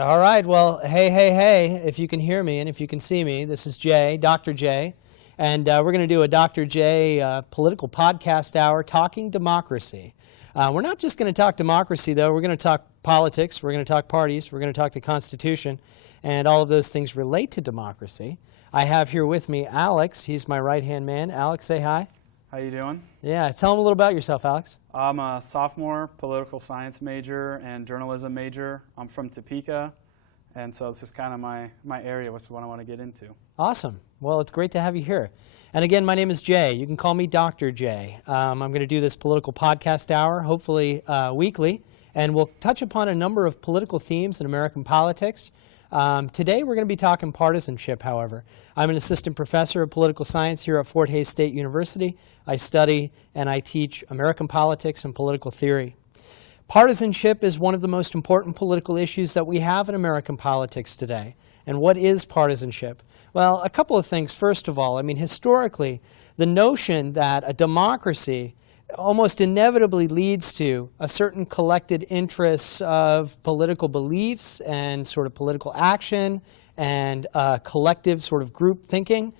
All right, well, hey, if you can hear me and if you can see me, this is Jay, Dr. J, and we're going to do a Dr. J political podcast hour talking democracy. We're not just going to talk democracy, though. We're going to talk politics, we're going to talk parties, we're going to talk the Constitution, and all of those things relate to democracy. I have here with me Alex. He's my right-hand man. Alex, say hi. How you doing? Yeah, tell them a little about yourself, Alex. I'm a sophomore political science major and journalism major. I'm from Topeka, and so this is kind of my area, which is what I want to get into. Awesome. Well, it's great to have you here. And again, my name is Jay. You can call me Dr. J. I'm going to do this political podcast hour, hopefully weekly, and we'll touch upon a number of political themes in American politics. Today we're going to be talking partisanship, however. I'm an assistant professor of political science here at Fort Hays State University. I study and I teach American politics and political theory. Partisanship is one of the most important political issues that we have in American politics today. And what is partisanship? Well, a couple of things. First of all, I mean, historically, the notion that a democracy almost inevitably leads to a certain collected interests of political beliefs and sort of political action and collective sort of group thinking.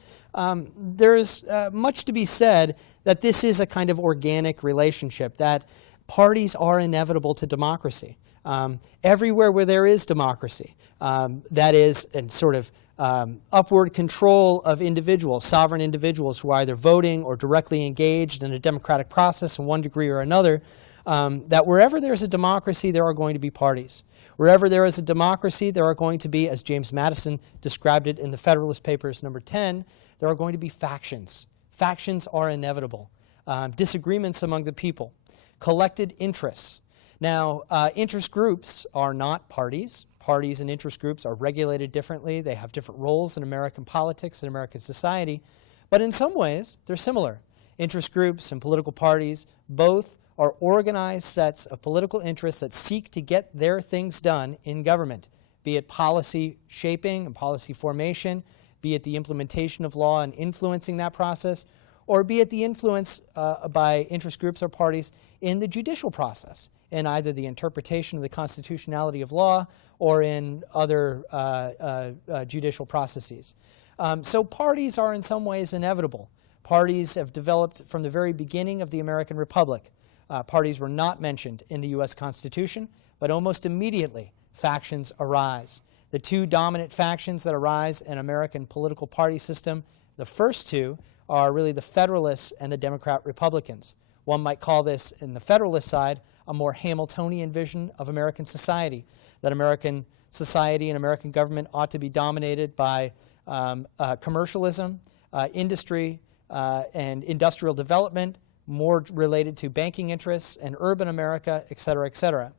There's much to be said that this is a kind of organic relationship, that parties are inevitable to democracy. Everywhere where there is democracy, that is, and sort of upward control of individuals, sovereign individuals who are either voting or directly engaged in a democratic process in one degree or another, that wherever there's a democracy, there are going to be parties. Wherever there is a democracy, there are going to be, as James Madison described it in the Federalist Papers number 10, there are going to be factions. Factions are inevitable. Disagreements among the people. Collected interests. Now, interest groups are not parties. Parties and interest groups are regulated differently. They have different roles in American politics and American society. But in some ways, they're similar. Interest groups and political parties both are organized sets of political interests that seek to get their things done in government, be it policy shaping and policy formation, be it the implementation of law and influencing that process, or be it the influence by interest groups or parties in the judicial process, in either the interpretation of the constitutionality of law or in other judicial processes. So parties are in some ways inevitable. Parties have developed from the very beginning of the American Republic. Parties were not mentioned in the U.S. Constitution, but almost immediately factions arise. The two dominant factions that arise in American political party system, the first two are really the Federalists and the Democrat-Republicans. One might call this, in the Federalist side, a more Hamiltonian vision of American society, that American society and American government ought to be dominated by commercialism, industry, and industrial development, more related to banking interests and urban America, et cetera, et cetera.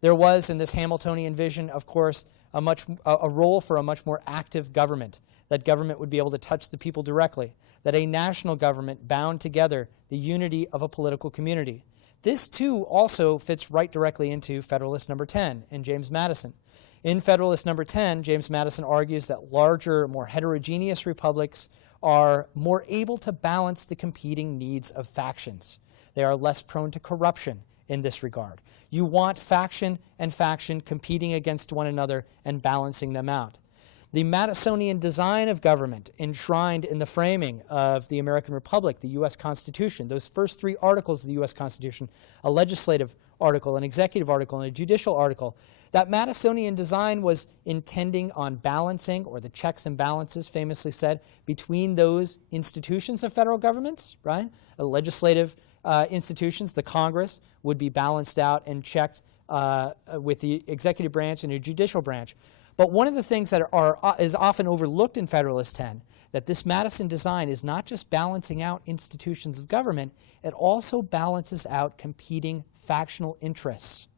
There was, in this Hamiltonian vision, of course, a role for a much more active government, that government would be able to touch the people directly, that a national government bound together the unity of a political community. This, too, also fits right directly into Federalist number 10 in James Madison. In Federalist number 10, James Madison argues that larger, more heterogeneous republics are more able to balance the competing needs of factions. They are less prone to corruption in this regard. You want faction and faction competing against one another and balancing them out. The Madisonian design of government enshrined in the framing of the American Republic, the U.S. Constitution, those first three articles of the U.S. Constitution, a legislative article, an executive article, and a judicial article, that Madisonian design was intending on balancing, or the checks and balances famously said, between those institutions of federal governments, right? Legislative institutions, the Congress, would be balanced out and checked with the executive branch and the judicial branch. But one of the things that is often overlooked in Federalist 10, that this Madison design is not just balancing out institutions of government, it also balances out competing factional interests.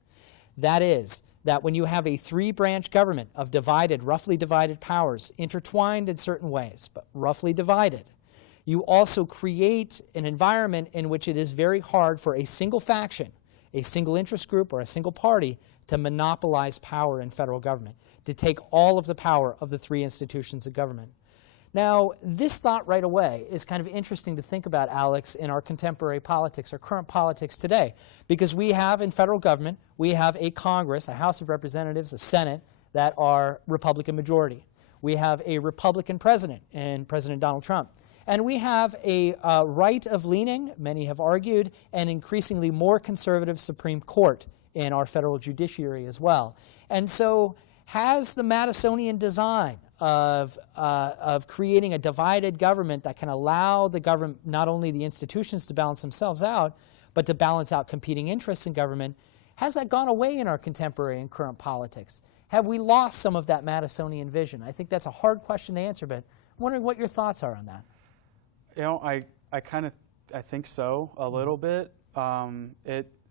That is, that when you have a three-branch government of roughly divided powers, intertwined in certain ways, but roughly divided, you also create an environment in which it is very hard for a single faction, a single interest group, or a single party to monopolize power in federal government, to take all of the power of the three institutions of government. Now, this thought right away is kind of interesting to think about, Alex, in our contemporary politics, our current politics today, because we have in federal government, we have a Congress, a House of Representatives, a Senate, that are Republican majority. We have a Republican president in President Donald Trump. And we have a right of leaning, many have argued, and increasingly more conservative Supreme Court in our federal judiciary as well. And so has the Madisonian design of creating a divided government that can allow the government, not only the institutions to balance themselves out, but to balance out competing interests in government, has that gone away in our contemporary and current politics? Have we lost some of that Madisonian vision? I think that's a hard question to answer, but I'm wondering what your thoughts are on that. You know, I think so a little bit.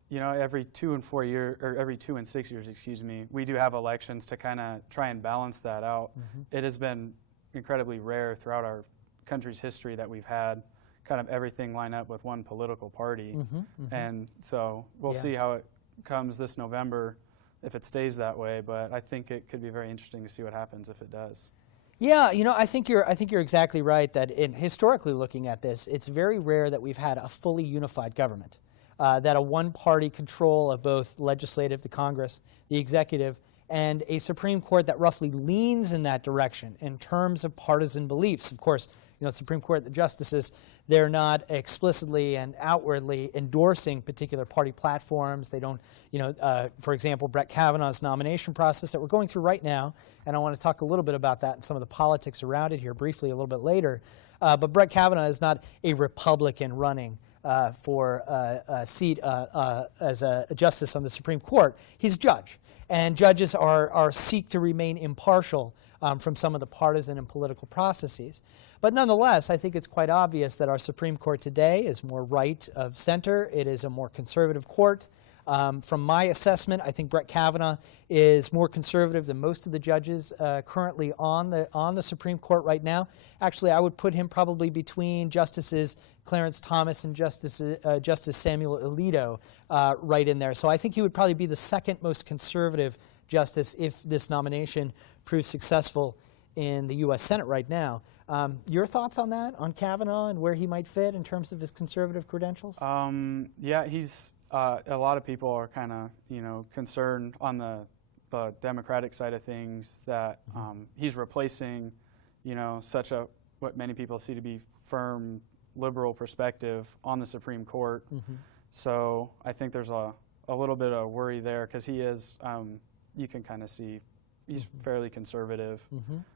You know, every 2 and 4 years, or every 2 and 6 years, excuse me, we do have elections to kind of try and balance that out. It has been incredibly rare throughout our country's history that we've had kind of everything line up with one political party. And so we'll see how it comes this November if it stays that way, but I think it could be very interesting to see what happens if it does. Yeah, you know, I think you're exactly right that historically looking at this, it's very rare that we've had a fully unified government, that a one-party control of both legislative, the Congress, the executive, and a Supreme Court that roughly leans in that direction in terms of partisan beliefs. Of course, you know, Supreme Court, the justices, they're not explicitly and outwardly endorsing particular party platforms. They don't, you know, for example, Brett Kavanaugh's nomination process that we're going through right now, and I want to talk a little bit about that and some of the politics around it here briefly a little bit later. But Brett Kavanaugh is not a Republican running for a seat as a justice on the Supreme Court. He's a judge, and judges seek to remain impartial from some of the partisan and political processes. But nonetheless, I think it's quite obvious that our Supreme Court today is more right of center. It is a more conservative court. From my assessment, I think Brett Kavanaugh is more conservative than most of the judges currently on the Supreme Court right now. Actually, I would put him probably between Justices Clarence Thomas and Justice Samuel Alito right in there. So I think he would probably be the second most conservative justice if this nomination proves successful in the U.S. Senate right now. Your thoughts on that, on Kavanaugh and where he might fit in terms of his conservative credentials? Yeah, he's a lot of people are kind of, you know, concerned on the Democratic side of things that he's replacing, you know, such a what many people see to be firm liberal perspective on the Supreme Court. So I think there's a little bit of worry there because he is, you can kind of see he's fairly conservative.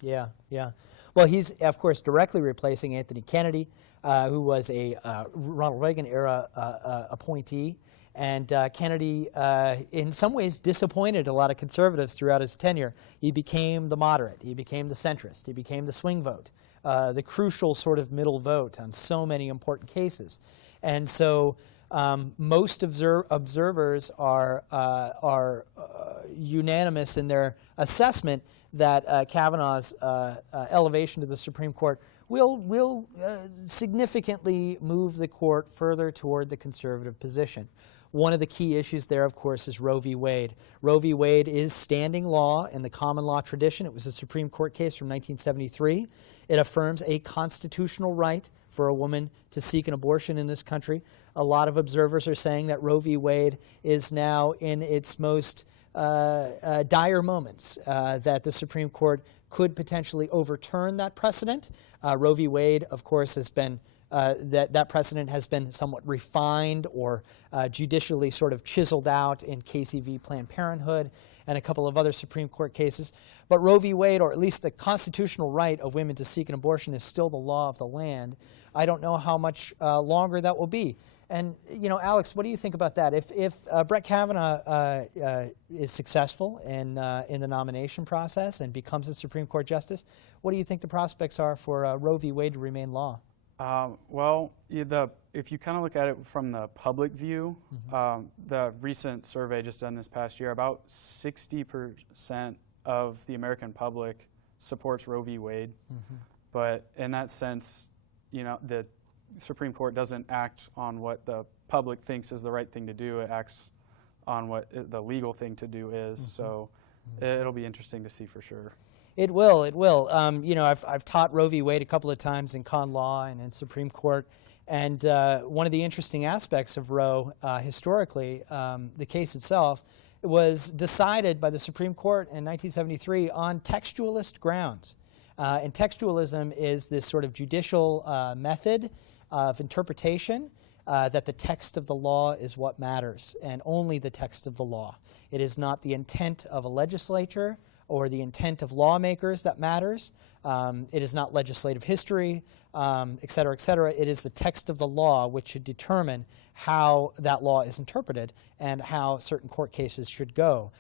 Yeah, yeah. Well, he's, of course, directly replacing Anthony Kennedy, who was a Ronald Reagan-era appointee. And Kennedy, in some ways, disappointed a lot of conservatives throughout his tenure. He became the moderate. He became the centrist. He became the swing vote, the crucial sort of middle vote on so many important cases. And so most observers are unanimous in their assessment that Kavanaugh's elevation to the Supreme Court will significantly move the court further toward the conservative position. One of the key issues there, of course, is Roe v. Wade. Roe v. Wade is standing law in the common law tradition. It was a Supreme Court case from 1973. It affirms a constitutional right for a woman to seek an abortion in this country. A lot of observers are saying that Roe v. Wade is now in its most dire moments, that the Supreme Court could potentially overturn that precedent. Roe v. Wade, of course, has been that precedent has been somewhat refined or judicially sort of chiseled out in Casey v. Planned Parenthood and a couple of other Supreme Court cases. But Roe v. Wade, or at least the constitutional right of women to seek an abortion, is still the law of the land. I don't know how much longer that will be. And, you know, Alex, what do you think about that? If Brett Kavanaugh is successful in the nomination process and becomes a Supreme Court justice, what do you think the prospects are for Roe v. Wade to remain law? Well, if you kind of look at it from the public view, the recent survey just done this past year, about 60% of the American public supports Roe v. Wade. But in that sense, you know, the Supreme Court doesn't act on what the public thinks is the right thing to do. It acts on what the legal thing to do is. So it'll be interesting to see for sure. It will. It will. You know, I've taught Roe v. Wade a couple of times in con law and in Supreme Court, and one of the interesting aspects of Roe historically, the case itself, was decided by the Supreme Court in 1973 on textualist grounds. And textualism is this sort of judicial method of interpretation that the text of the law is what matters, and only the text of the law. It is not the intent of a legislature or the intent of lawmakers that matters. It is not legislative history, et cetera, et cetera. It is the text of the law which should determine how that law is interpreted and how certain court cases should go.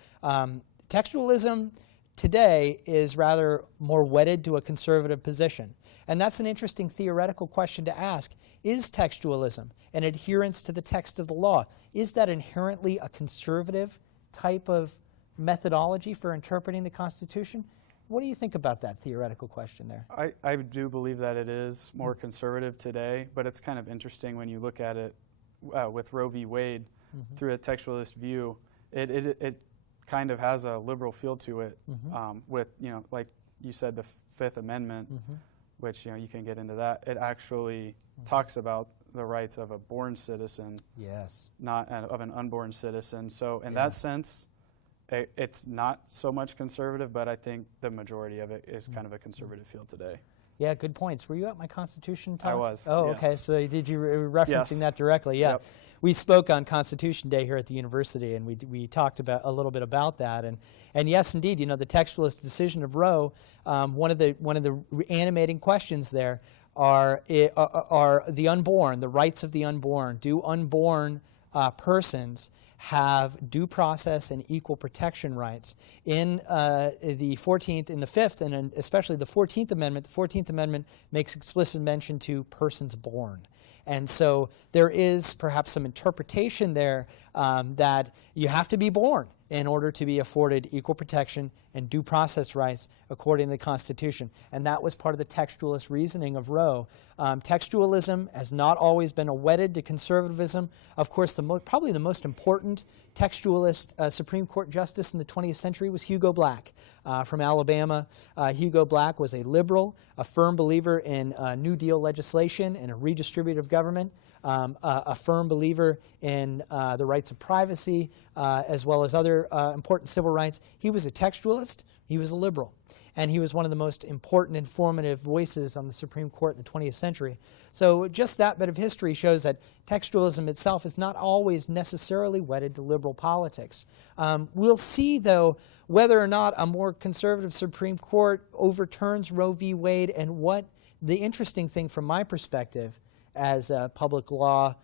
Textualism today is rather more wedded to a conservative position. And that's an interesting theoretical question to ask. Is textualism an adherence to the text of the law? Is that inherently a conservative type of methodology for interpreting the Constitution? What do you think about that theoretical question there? I do believe that it is more conservative today, but it's kind of interesting when you look at it with Roe v. Wade through a textualist view. It kind of has a liberal feel to it with, like you said, the Fifth Amendment, which, you can get into that. It actually talks about the rights of a born citizen, not of an unborn citizen. So in that sense, it's not so much conservative, but I think the majority of it is kind of a conservative feel today. Yeah, good points. Were you at my Constitution talk? I was. Oh, yes. okay. So did you referencing that directly? Yeah. Yep. We spoke on Constitution Day here at the university, and we talked about a little bit about that. And yes, indeed, the textualist decision of Roe. One of the animating questions there are the unborn, the rights of the unborn. Do unborn persons have due process and equal protection rights? In the 14th, in the 5th, and especially the 14th Amendment, the 14th Amendment makes explicit mention to persons born. And so there is perhaps some interpretation there that you have to be born in order to be afforded equal protection and due process rights according to the Constitution. And that was part of the textualist reasoning of Roe. Textualism has not always been wedded to conservatism. Of course, probably the most important textualist Supreme Court justice in the 20th century was Hugo Black from Alabama. Hugo Black was a liberal, a firm believer in New Deal legislation and a redistributive government. A firm believer in the rights of privacy, as well as other important civil rights. He was a textualist, he was a liberal, and he was one of the most important informative voices on the Supreme Court in the 20th century. So just that bit of history shows that textualism itself is not always necessarily wedded to liberal politics. We'll see, though, whether or not a more conservative Supreme Court overturns Roe v. Wade, and what the interesting thing from my perspective as a public law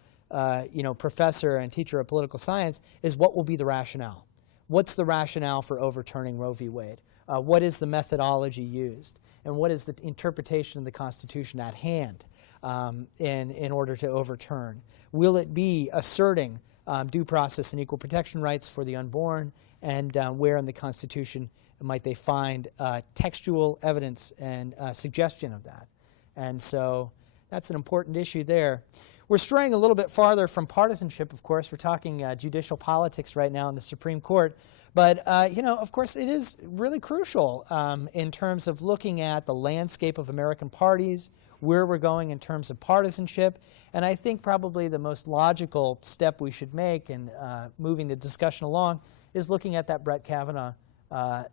professor and teacher of political science is what will be the rationale. What's the rationale for overturning Roe v. Wade? What is the methodology used? And what is the interpretation of the Constitution at hand in order to overturn? Will it be asserting due process and equal protection rights for the unborn? And where in the Constitution might they find textual evidence and suggestion of that? And so that's an important issue there. We're straying a little bit farther from partisanship, of course. We're talking judicial politics right now in the Supreme Court. But, of course, it is really crucial in terms of looking at the landscape of American parties, where we're going in terms of partisanship. And I think probably the most logical step we should make in moving the discussion along is looking at that Brett Kavanaugh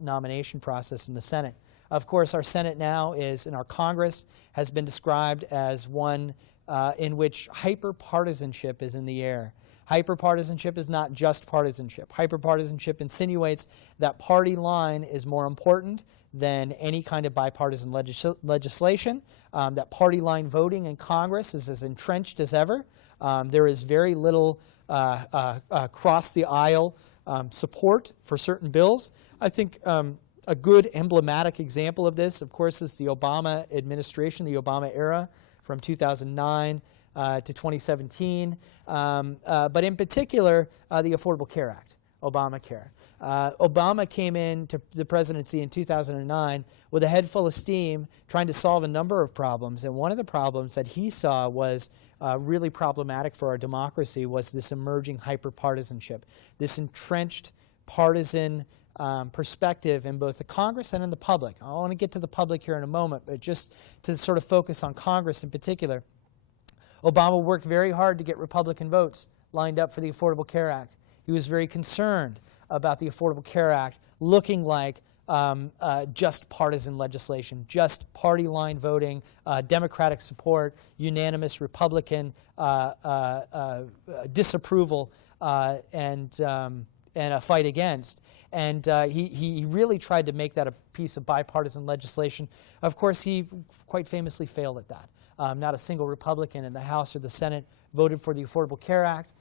nomination process in the Senate. Of course, our Senate now and our Congress has been described as one in which hyper-partisanship is in the air. Hyper-partisanship is not just partisanship. Hyper-partisanship insinuates that party line is more important than any kind of bipartisan legislation, that party line voting in Congress is as entrenched as ever. There is very little cross-the-aisle support for certain bills. I think a good emblematic example of this, of course, is the Obama administration, the Obama era from 2009 to 2017, but in particular, the Affordable Care Act, Obamacare. Obama came into the presidency in 2009 with a head full of steam, trying to solve a number of problems, and one of the problems that he saw was really problematic for our democracy was this emerging hyper-partisanship, this entrenched partisan perspective in both the Congress and in the public. I want to get to the public here in a moment, but just to sort of focus on Congress in particular, Obama worked very hard to get Republican votes lined up for the Affordable Care Act. He was very concerned about the Affordable Care Act looking like just partisan legislation, just party line voting, Democratic support, unanimous Republican disapproval, and a fight against. And he really tried to make that a piece of bipartisan legislation. Of course, he quite famously failed at that. Not a single Republican in the House or the Senate voted for the Affordable Care Act.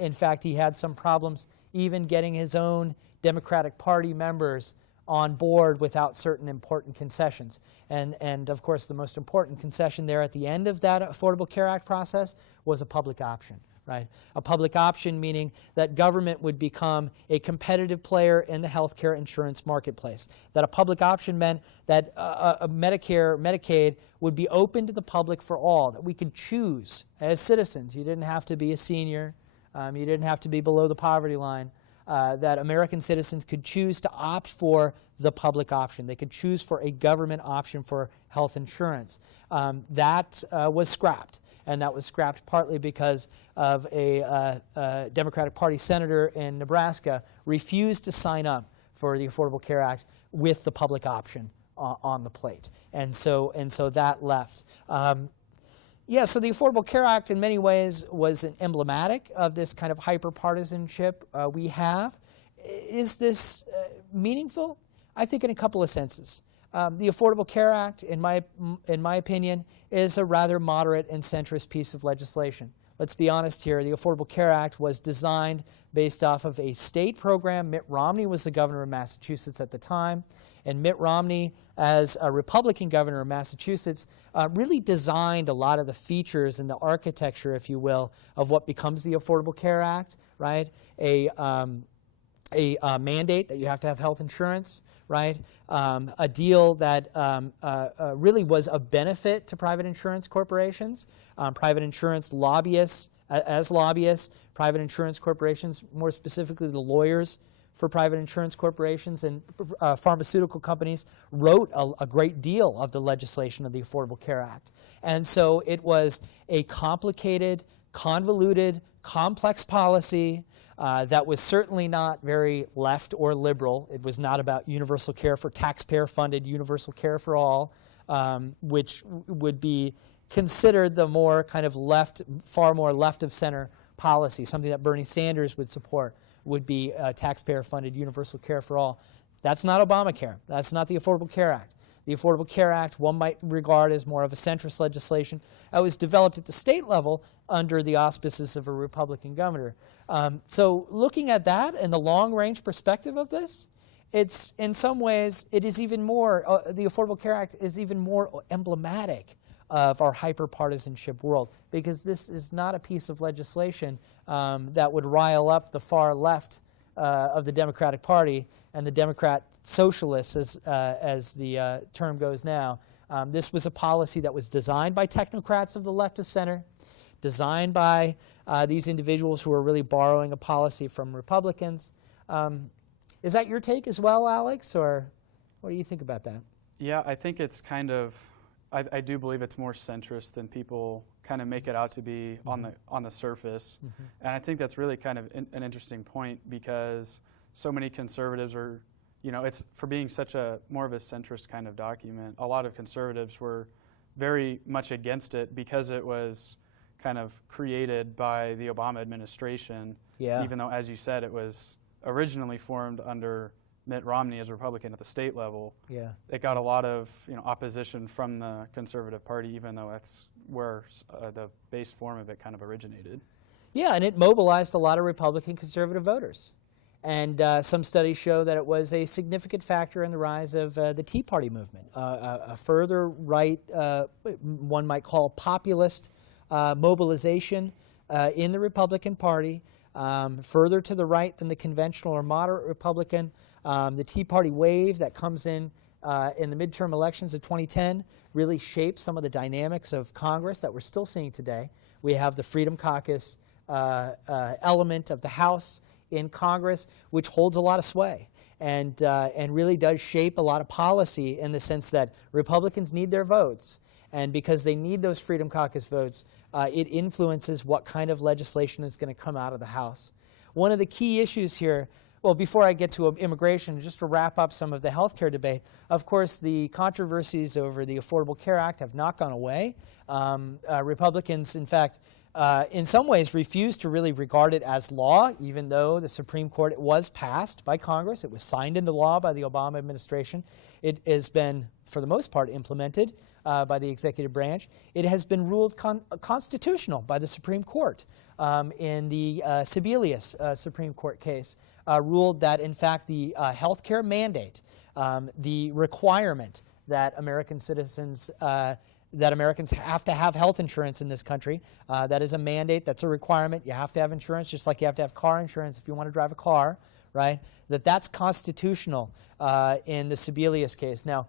In fact, he had some problems even getting his own Democratic Party members on board without certain important concessions. And of course, the most important concession there at the end of that Affordable Care Act process was a public option, right? A public option meaning that government would become a competitive player in the healthcare insurance marketplace. That a public option meant that Medicare, Medicaid would be open to the public for all, that we could choose as citizens. You didn't have to be a senior. You didn't have to be below the poverty line. That American citizens could choose to opt for the public option. They could choose for a government option for health insurance. That was scrapped, and that was scrapped partly because of a Democratic Party senator in Nebraska refused to sign up for the Affordable Care Act with the public option on the plate, and so that left. Yeah, so the Affordable Care Act in many ways was emblematic of this kind of hyper-partisanship we have. Is this meaningful? I think in a couple of senses. The Affordable Care Act, in my opinion, is a rather moderate and centrist piece of legislation. Let's be honest here, the Affordable Care Act was designed based off of a state program. Mitt Romney was the governor of Massachusetts at the time, and Mitt Romney, as a Republican governor of Massachusetts, really designed a lot of the features and the architecture, if you will, of what becomes the Affordable Care Act, right? A mandate that you have to have health insurance, right? A deal that really was a benefit to private insurance corporations, private insurance lobbyists, as lobbyists, private insurance corporations, more specifically the lawyers for private insurance corporations and pharmaceutical companies, wrote a great deal of the legislation of the Affordable Care Act. And so it was a complicated, convoluted, complex policy that was certainly not very left or liberal. It was not about universal care for taxpayer-funded universal care for all, which would be considered the more kind of left, far more left-of-center policy, something that Bernie Sanders would support, would be taxpayer-funded universal care for all. That's not Obamacare. That's not the Affordable Care Act. The Affordable Care Act, one might regard as more of a centrist legislation. It was developed at the state level under the auspices of a Republican governor. So looking at that and the long-range perspective of this, it's in some ways, it is even more, the Affordable Care Act is even more emblematic of our hyper-partisanship world, because this is not a piece of legislation that would rile up the far left of the Democratic Party and the Democrat socialists, as the term goes now. This was a policy that was designed by technocrats of the left of center, designed by these individuals who are really borrowing a policy from Republicans. Is that your take as well, Alex, or what do you think about that? Yeah, I think it's kind of, I do believe it's more centrist than people kind of make it out to be on the surface. And I think that's really kind of an interesting point, because so many conservatives are, you know, it's for being such a more of a centrist kind of document. A lot of conservatives were very much against it because it was kind of created by the Obama administration. Yeah. Even though, as you said, it was originally formed under Mitt Romney as a Republican at the state level. Yeah. It got a lot of opposition from the Conservative Party, even though that's where the base form of it kind of originated. Yeah, and it mobilized a lot of Republican conservative voters. And some studies show that it was a significant factor in the rise of the Tea Party movement, a further right, one might call populist mobilization in the Republican Party, further to the right than the conventional or moderate Republican. The Tea Party wave that comes in the midterm elections of 2010 really shaped some of the dynamics of Congress that we're still seeing today. We have the Freedom Caucus element of the House in Congress, which holds a lot of sway and really does shape a lot of policy, in the sense that Republicans need their votes. And because they need those Freedom Caucus votes, it influences what kind of legislation is going to come out of the House. One of the key issues here, well, before I get to immigration, just to wrap up some of the health care debate, of course, the controversies over the Affordable Care Act have not gone away. Republicans, in fact, in some ways refused to really regard it as law, even though the Supreme Court, it was passed by Congress. It was signed into law by the Obama administration. It has been, for the most part, implemented by the executive branch. It has been ruled constitutional by the Supreme Court in the Sebelius Supreme Court case, ruled that, in fact, the health care mandate, the requirement that American citizens that Americans have to have health insurance in this country. That is a mandate. That's a requirement. You have to have insurance, just like you have to have car insurance if you want to drive a car, right? That's constitutional in the Sebelius case. Now,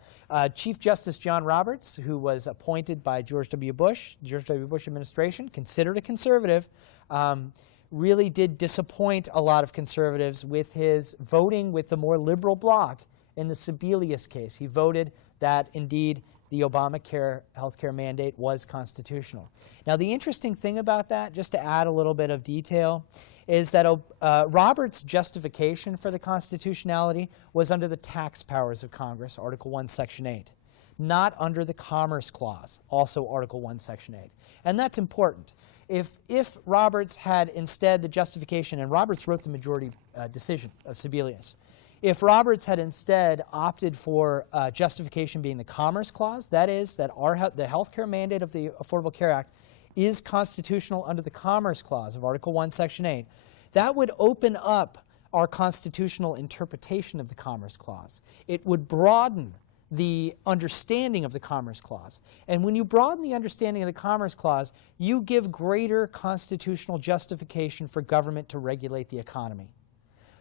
Chief Justice John Roberts, who was appointed by George W. Bush administration, considered a conservative, really did disappoint a lot of conservatives with his voting with the more liberal bloc in the Sebelius case. He voted that, indeed, the Obamacare healthcare mandate was constitutional. Now, the interesting thing about that, just to add a little bit of detail, is that Roberts' justification for the constitutionality was under the tax powers of Congress, Article 1, Section 8, not under the Commerce Clause, also Article 1, Section 8. And that's important. If Roberts had instead the justification, and Roberts wrote the majority decision of Sebelius, if Roberts had instead opted for justification being the Commerce Clause, that is, that the health care mandate of the Affordable Care Act is constitutional under the Commerce Clause of Article 1, Section 8, that would open up our constitutional interpretation of the Commerce Clause. It would broaden the understanding of the Commerce Clause. And when you broaden the understanding of the Commerce Clause, you give greater constitutional justification for government to regulate the economy.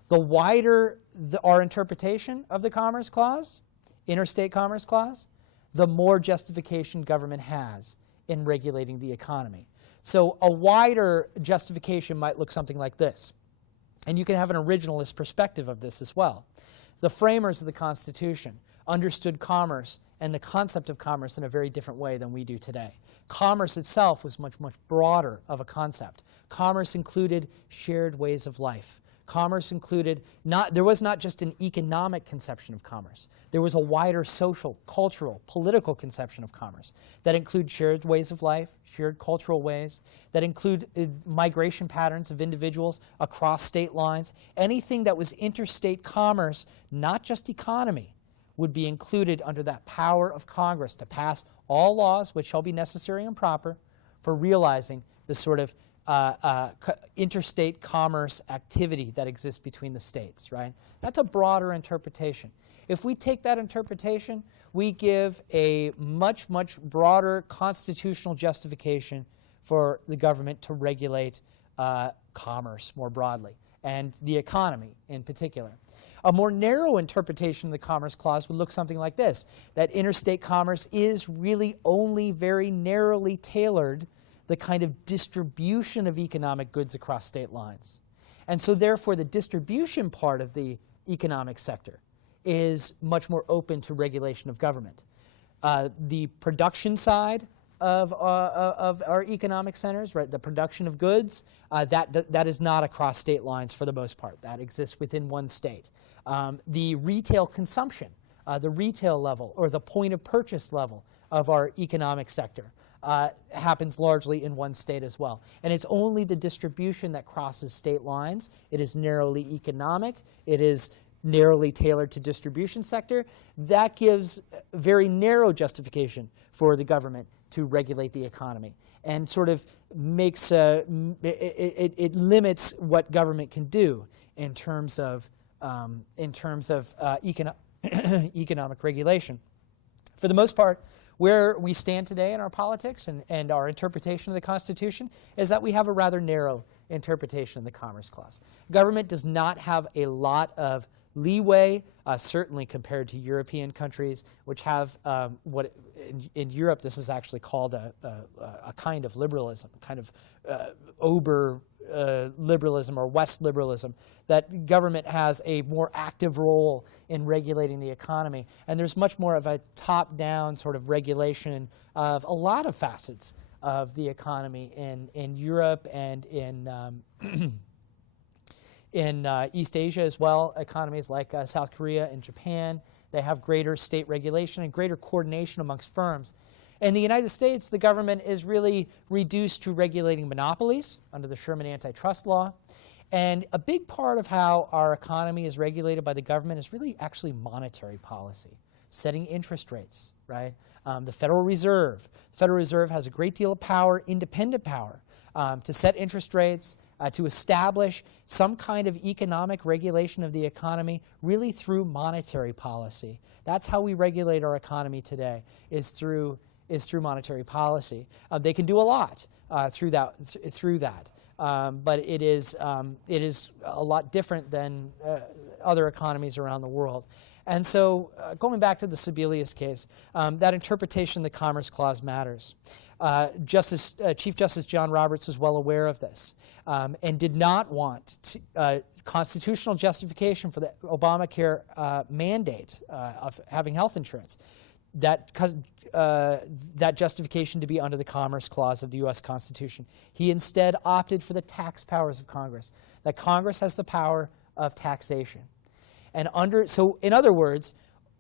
The wider our interpretation of the Commerce Clause, Interstate Commerce Clause, the more justification government has in regulating the economy. So a wider justification might look something like this. And you can have an originalist perspective of this as well. The framers of the Constitution understood commerce and the concept of commerce in a very different way than we do today. Commerce itself was much, much broader of a concept. Commerce included shared ways of life. Commerce included, there was not just an economic conception of commerce. There was a wider social, cultural, political conception of commerce that include shared ways of life, shared cultural ways, that include migration patterns of individuals across state lines. Anything that was interstate commerce, not just economy, would be included under that power of Congress to pass all laws which shall be necessary and proper for realizing the sort of interstate commerce activity that exists between the states, right? That's a broader interpretation. If we take that interpretation, we give a much, much broader constitutional justification for the government to regulate commerce more broadly, and the economy in particular. A more narrow interpretation of the Commerce Clause would look something like this, that interstate commerce is really only very narrowly tailored the kind of distribution of economic goods across state lines. And so therefore the distribution part of the economic sector is much more open to regulation of government. The production side of our economic centers, right, the production of goods, that is not across state lines for the most part. That exists within one state. The retail consumption, the retail level or the point of purchase level of our economic sector happens largely in one state as well. And it's only the distribution that crosses state lines. It is narrowly economic. It is narrowly tailored to distribution sector. That gives very narrow justification for the government to regulate the economy and sort of makes, it limits what government can do in terms of economic regulation. For the most part, where we stand today in our politics and our interpretation of the Constitution is that we have a rather narrow interpretation of the Commerce Clause. Government does not have a lot of leeway, certainly compared to European countries, which have in Europe this is actually called a kind of liberalism, kind of Ober liberalism or West liberalism, that government has a more active role in regulating the economy. And there's much more of a top-down sort of regulation of a lot of facets of the economy in Europe and in In East Asia as well, economies like South Korea and Japan, they have greater state regulation and greater coordination amongst firms. In the United States, the government is really reduced to regulating monopolies under the Sherman antitrust law. And a big part of how our economy is regulated by the government is really actually monetary policy, setting interest rates, right? The Federal Reserve. The Federal Reserve has a great deal of power, independent power, to set interest rates, to establish some kind of economic regulation of the economy really through monetary policy. That's how we regulate our economy today, is through monetary policy. They can do a lot through that. But it is a lot different than other economies around the world. And so going back to the Sebelius case, that interpretation of the Commerce Clause matters. Chief Justice John Roberts was well aware of this and did not want constitutional justification for the Obamacare mandate of having health insurance. That justification to be under the Commerce Clause of the U.S. Constitution. He instead opted for the tax powers of Congress, that Congress has the power of taxation. And so in other words,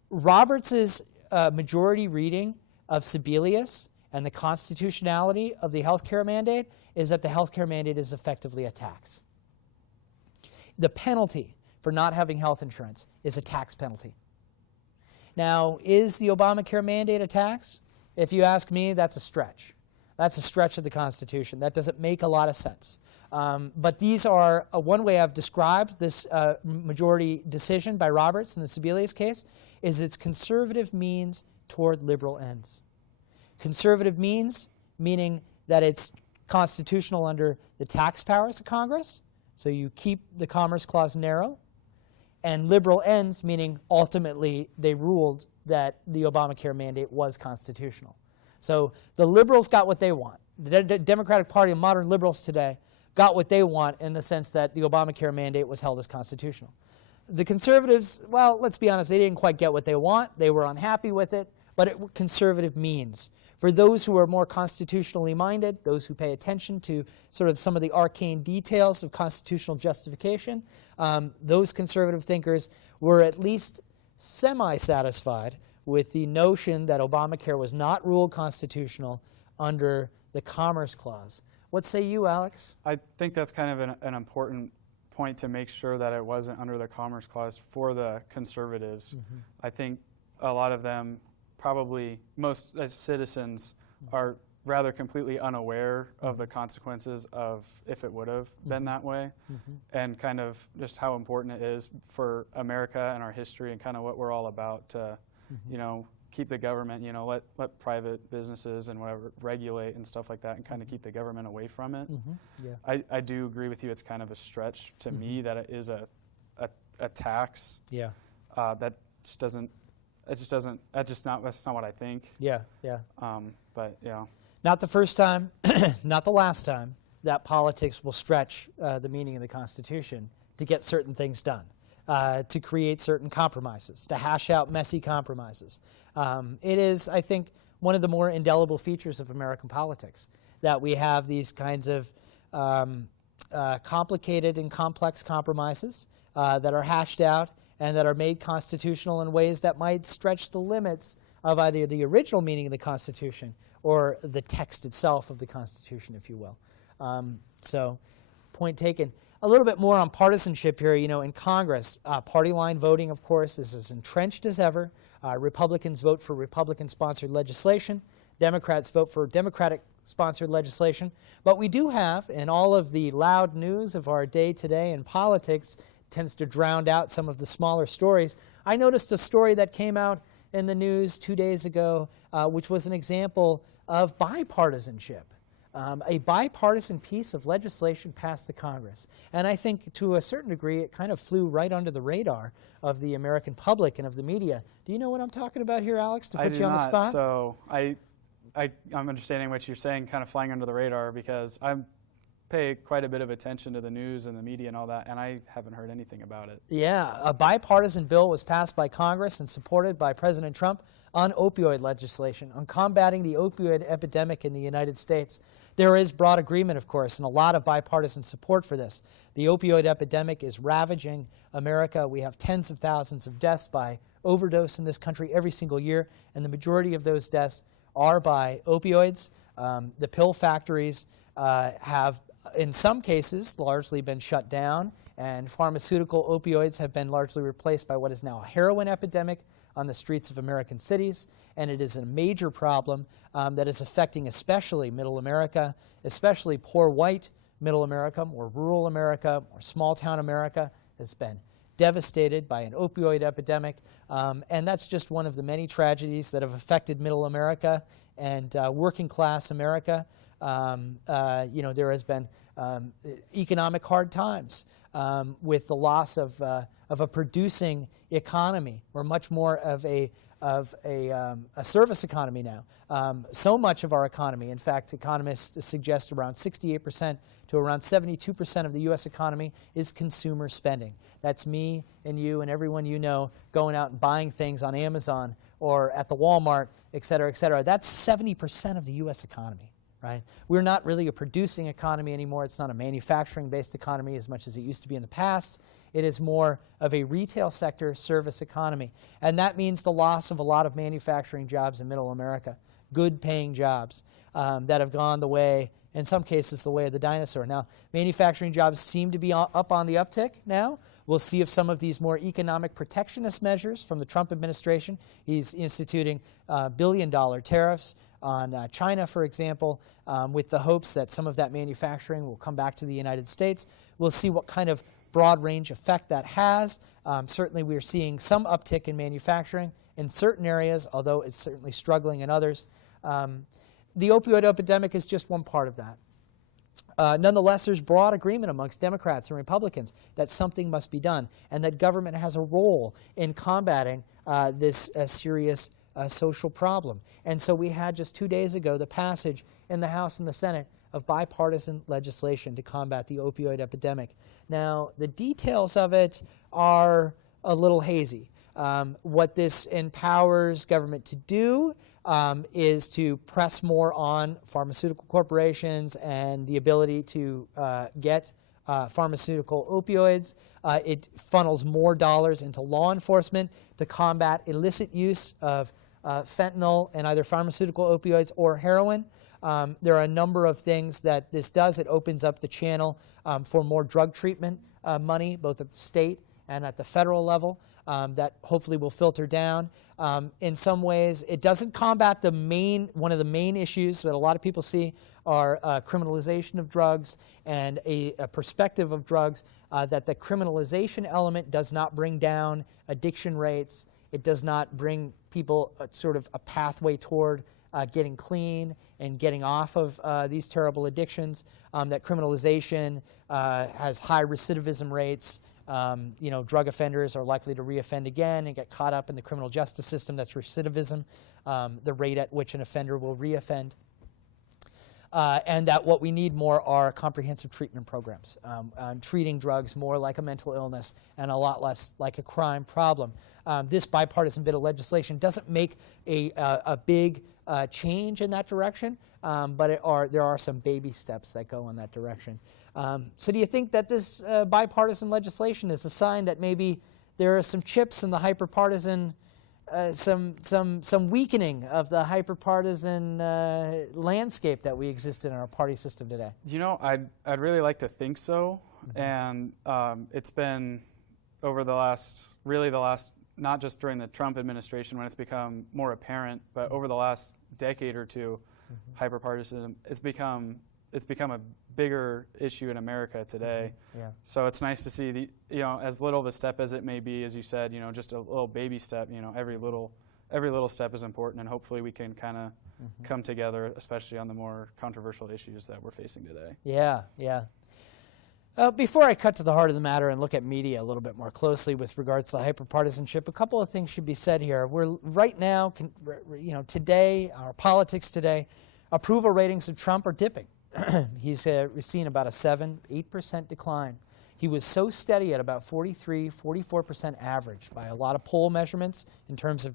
Roberts's majority reading of Sebelius and the constitutionality of the health care mandate is that the health care mandate is effectively a tax. The penalty for not having health insurance is a tax penalty. Now, is the Obamacare mandate a tax? If you ask me, that's a stretch. That's a stretch of the Constitution. That doesn't make a lot of sense. But these are, one way I've described this majority decision by Roberts in the Sebelius case is its conservative means toward liberal ends. Conservative means, meaning that it's constitutional under the tax powers of Congress, so you keep the Commerce Clause narrow, and liberal ends, meaning ultimately they ruled that the Obamacare mandate was constitutional. So the liberals got what they want. The Democratic Party and modern liberals today got what they want in the sense that the Obamacare mandate was held as constitutional. The conservatives, well, let's be honest, they didn't quite get what they want. They were unhappy with it, but conservative means. For those who are more constitutionally minded, those who pay attention to sort of some of the arcane details of constitutional justification, those conservative thinkers were at least semi-satisfied with the notion that Obamacare was not ruled constitutional under the Commerce Clause. What say you, Alex? I think that's kind of an important point to make sure that it wasn't under the Commerce Clause for the conservatives. Mm-hmm. I think a lot of them, probably most citizens, are rather completely unaware of the consequences of if it would have been that way, and kind of just how important it is for America and our history and kind of what we're all about to, you know, keep the government, you know, let private businesses and whatever regulate and stuff like that, and kind of keep the government away from it. Yeah. I do agree with you. It's kind of a stretch to me that it is a tax. Yeah. That just doesn't. That's not what I think. Yeah, yeah. But yeah. Not the first time, not the last time that politics will stretch the meaning of the Constitution to get certain things done, to create certain compromises, to hash out messy compromises. It is, I think, one of the more indelible features of American politics, that we have these kinds of complicated and complex compromises that are hashed out and that are made constitutional in ways that might stretch the limits of either the original meaning of the Constitution or the text itself of the Constitution, if you will. So, point taken. A little bit more on partisanship here. You know, in Congress, party line voting, of course, is as entrenched as ever. Republicans vote for Republican-sponsored legislation. Democrats vote for Democratic-sponsored legislation. But we do have, in all of the loud news of our day today in politics, tends to drown out some of the smaller stories. I noticed a story that came out in the news 2 days ago, which was an example of bipartisanship. A bipartisan piece of legislation passed the Congress. And I think to a certain degree it kind of flew right under the radar of the American public and of the media. Do you know what I'm talking about here, Alex, to put you on the spot? So I'm understanding what you're saying, kind of flying under the radar, because I'm pay quite a bit of attention to the news and the media and all that, and I haven't heard anything about it. Yeah, a bipartisan bill was passed by Congress and supported by President Trump on opioid legislation, on combating the opioid epidemic in the United States. There is broad agreement, of course, and a lot of bipartisan support for this. The opioid epidemic is ravaging America. We have tens of thousands of deaths by overdose in this country every single year, and the majority of those deaths are by opioids. The pill factories have, in some cases, largely been shut down, and pharmaceutical opioids have been largely replaced by what is now a heroin epidemic on the streets of American cities, and it is a major problem that is affecting especially middle America, especially poor white middle America, more rural America, more small-town America has been devastated by an opioid epidemic, and that's just one of the many tragedies that have affected middle America and working-class America. There has been economic hard times with the loss of a producing economy. We're much more of a service economy now. So much of our economy, in fact, economists suggest around 68% to around 72% of the U.S. economy is consumer spending. That's me and you and everyone you know going out and buying things on Amazon or at the Walmart, et cetera, et cetera. That's 70% of the U.S. economy. Right? We're not really a producing economy anymore. It's not a manufacturing-based economy as much as it used to be in the past. It is more of a retail sector service economy. And that means the loss of a lot of manufacturing jobs in middle America, good-paying jobs that have gone the way, in some cases, the way of the dinosaur. Now, manufacturing jobs seem to be up on the uptick now. We'll see if some of these more economic protectionist measures from the Trump administration, he's instituting billion-dollar tariffs on China, for example, with the hopes that some of that manufacturing will come back to the United States. We'll see what kind of broad range effect that has. Certainly we're seeing some uptick in manufacturing in certain areas, although it's certainly struggling in others. The opioid epidemic is just one part of that. Nonetheless, there's broad agreement amongst Democrats and Republicans that something must be done and that government has a role in combating this serious social problem. And so we had just 2 days ago the passage in the House and the Senate of bipartisan legislation to combat the opioid epidemic. Now, the details of it are a little hazy. What this empowers government to do is to press more on pharmaceutical corporations and the ability to get pharmaceutical opioids. It funnels more dollars into law enforcement to combat illicit use of fentanyl and either pharmaceutical opioids or heroin. There are a number of things that this does. It opens up the channel for more drug treatment money, both at the state and at the federal level, that hopefully will filter down. In some ways, it doesn't combat one of the main issues that a lot of people see are criminalization of drugs and a perspective of drugs that the criminalization element does not bring down addiction rates. It does not bring people sort of a pathway toward getting clean and getting off of these terrible addictions. That criminalization has high recidivism rates. Drug offenders are likely to reoffend again and get caught up in the criminal justice system. That's recidivism, the rate at which an offender will reoffend. And that what we need more are comprehensive treatment programs, treating drugs more like a mental illness and a lot less like a crime problem. This bipartisan bit of legislation doesn't make a big change in that direction, but there are some baby steps that go in that direction. So do you think that this bipartisan legislation is a sign that maybe there are some chips in the hyperpartisan, some weakening of the hyperpartisan landscape that we exist in our party system today? I'd really like to think so, and it's been over the last, not just during the Trump administration when it's become more apparent, but over the last decade or two, hyperpartisan, it's become a bigger issue in America today. Yeah. So it's nice to see as little of a step as it may be, as you said, just a little baby step. Every little step is important, and hopefully we can kind of come together, especially on the more controversial issues that we're facing today. Yeah, yeah. Before I cut to the heart of the matter and look at media a little bit more closely with regards to hyperpartisanship, a couple of things should be said here. We're right now, today, our politics today, approval ratings of Trump are dipping. he's seen about a 8% decline. He was so steady at about 44% average by a lot of poll measurements in terms of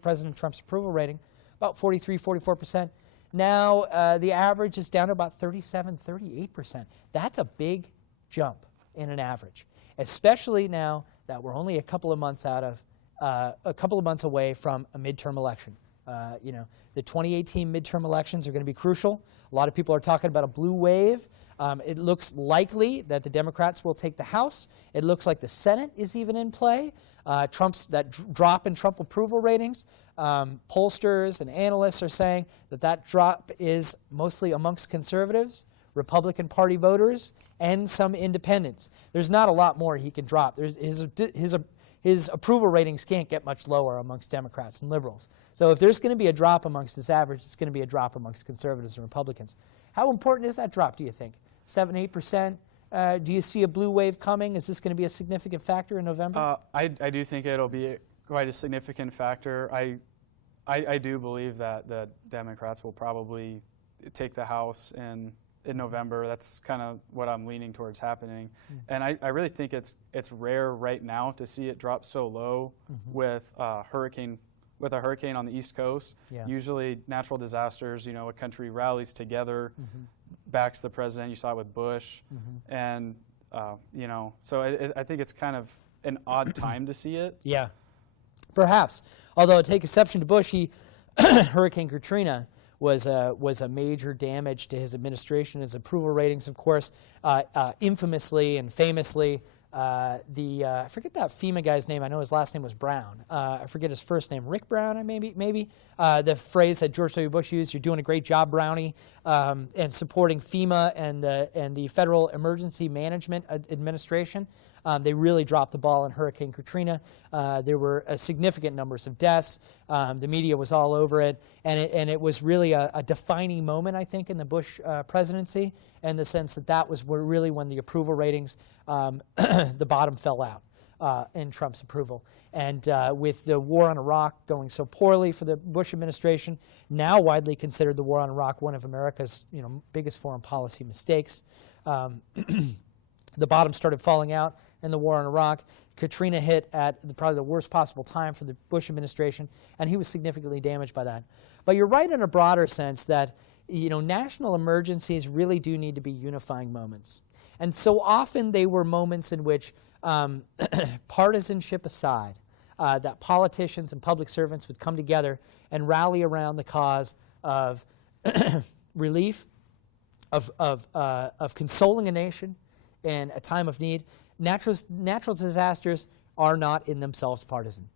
President Trump's approval rating, about 44%. Now the average is down to about 38%. That's a big jump in an average, especially now that we're only a couple of months away from a midterm election. The 2018 midterm elections are going to be crucial. A lot of people are talking about a blue wave. It looks likely that the Democrats will take the House. It looks like the Senate is even in play. Drop in Trump approval ratings, pollsters and analysts are saying that drop is mostly amongst conservatives, Republican Party voters, and some independents. There's not a lot more he can drop. His approval ratings can't get much lower amongst Democrats and liberals. So if there's going to be a drop amongst his average, it's going to be a drop amongst conservatives and Republicans. How important is that drop, do you think? 7-8%? Do you see a blue wave coming? Is this going to be a significant factor in November? I do think it'll be quite a significant factor. I do believe that the Democrats will probably take the House in November. That's kind of what I'm leaning towards happening. And I really think it's rare right now to see it drop so low with a hurricane on the East Coast. Yeah. Usually natural disasters, a country rallies together, backs the president. You saw it with Bush. And, so I think it's kind of an odd time to see it. Yeah, perhaps. Although, take exception to Bush, Hurricane Katrina was a major damage to his administration. His approval ratings, of course, infamously and famously, I forget that FEMA guy's name. I know his last name was Brown. I forget his first name. Rick Brown, maybe. The phrase that George W. Bush used, "You're doing a great job, Brownie," and supporting FEMA and the Federal Emergency Management Administration. They really dropped the ball in Hurricane Katrina. There were significant numbers of deaths. The media was all over it, and it was really a defining moment, I think, in the Bush presidency, in the sense that was really when the approval ratings, the bottom fell out in Trump's approval. And with the war on Iraq going so poorly for the Bush administration, now widely considered the war on Iraq one of America's biggest foreign policy mistakes. The bottom started falling out in the war on Iraq. Katrina hit at probably the worst possible time for the Bush administration, and he was significantly damaged by that. But you're right in a broader sense that national emergencies really do need to be unifying moments. And so often they were moments in which, partisanship aside, that politicians and public servants would come together and rally around the cause of relief, of consoling a nation in a time of need. Natural disasters are not in themselves partisan.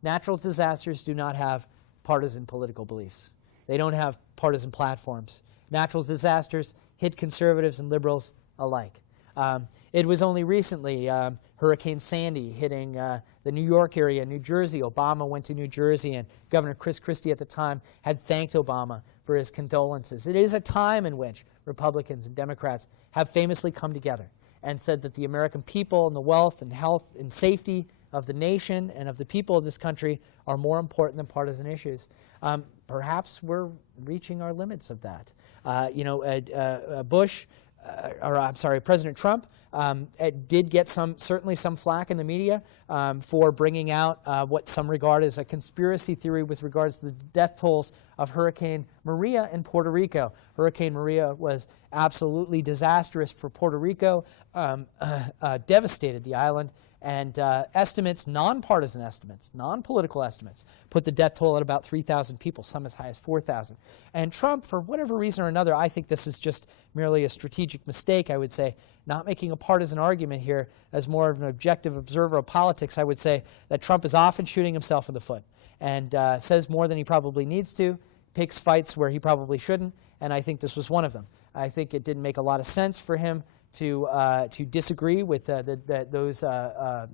Natural disasters do not have partisan political beliefs. They don't have partisan platforms. Natural disasters hit conservatives and liberals alike. It was only recently Hurricane Sandy hitting the New York area, New Jersey. Obama went to New Jersey, and Governor Chris Christie at the time had thanked Obama for his condolences. It is a time in which Republicans and Democrats have famously come together and said that the American people and the wealth and health and safety of the nation and of the people of this country are more important than partisan issues. Perhaps we're reaching our limits of that. President Trump did get certainly some flack in the media for bringing out what some regard as a conspiracy theory with regards to the death tolls of Hurricane Maria in Puerto Rico. Hurricane Maria was absolutely disastrous for Puerto Rico, devastated the island, and estimates, nonpartisan estimates, non-political estimates, put the death toll at about 3,000 people, some as high as 4,000. And Trump, for whatever reason or another, I think this is just merely a strategic mistake, I would say, not making a partisan argument here as more of an objective observer of politics. I would say that Trump is often shooting himself in the foot and says more than he probably needs to, picks fights where he probably shouldn't, and I think this was one of them. I think it didn't make a lot of sense for him to disagree with those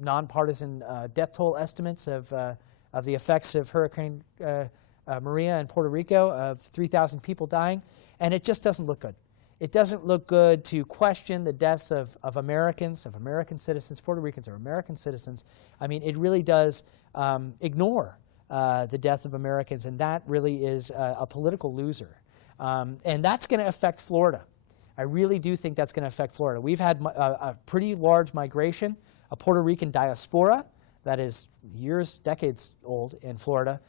nonpartisan death toll estimates of the effects of Hurricane Maria in Puerto Rico, of 3,000 people dying, and it just doesn't look good. It doesn't look good to question the deaths of Americans, of American citizens. Puerto Ricans are American citizens. I mean, it really does ignore the death of Americans, and that really is a political loser. And that's going to affect Florida. I really do think that's going to affect Florida. We've had a pretty large migration, a Puerto Rican diaspora that is years, decades old in Florida,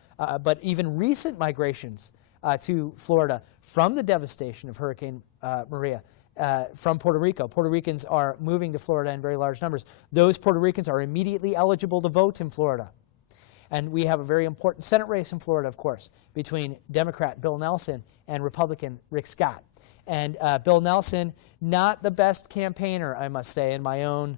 but even recent migrations to Florida from the devastation of Hurricane Maria from Puerto Rico. Puerto Ricans are moving to Florida in very large numbers. Those Puerto Ricans are immediately eligible to vote in Florida. And we have a very important Senate race in Florida, of course, between Democrat Bill Nelson and Republican Rick Scott. And Bill Nelson, not the best campaigner, I must say, in my own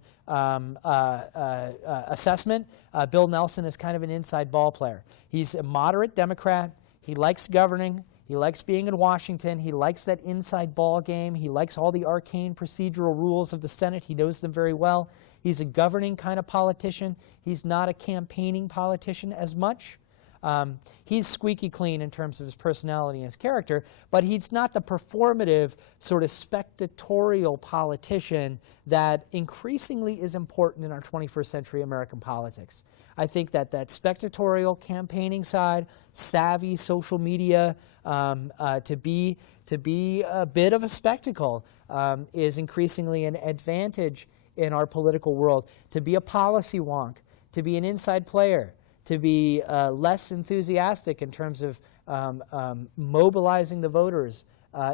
assessment. Bill Nelson is kind of an inside ball player. He's a moderate Democrat. He likes governing. He likes being in Washington. He likes that inside ball game. He likes all the arcane procedural rules of the Senate. He knows them very well. He's a governing kind of politician. He's not a campaigning politician as much. He's squeaky clean in terms of his personality and his character, but he's not the performative, sort of spectatorial politician that increasingly is important in our 21st century American politics. I think that spectatorial campaigning side, savvy social media, to be a bit of a spectacle is increasingly an advantage in our political world. To be a policy wonk, to be an inside player, to be less enthusiastic in terms of mobilizing the voters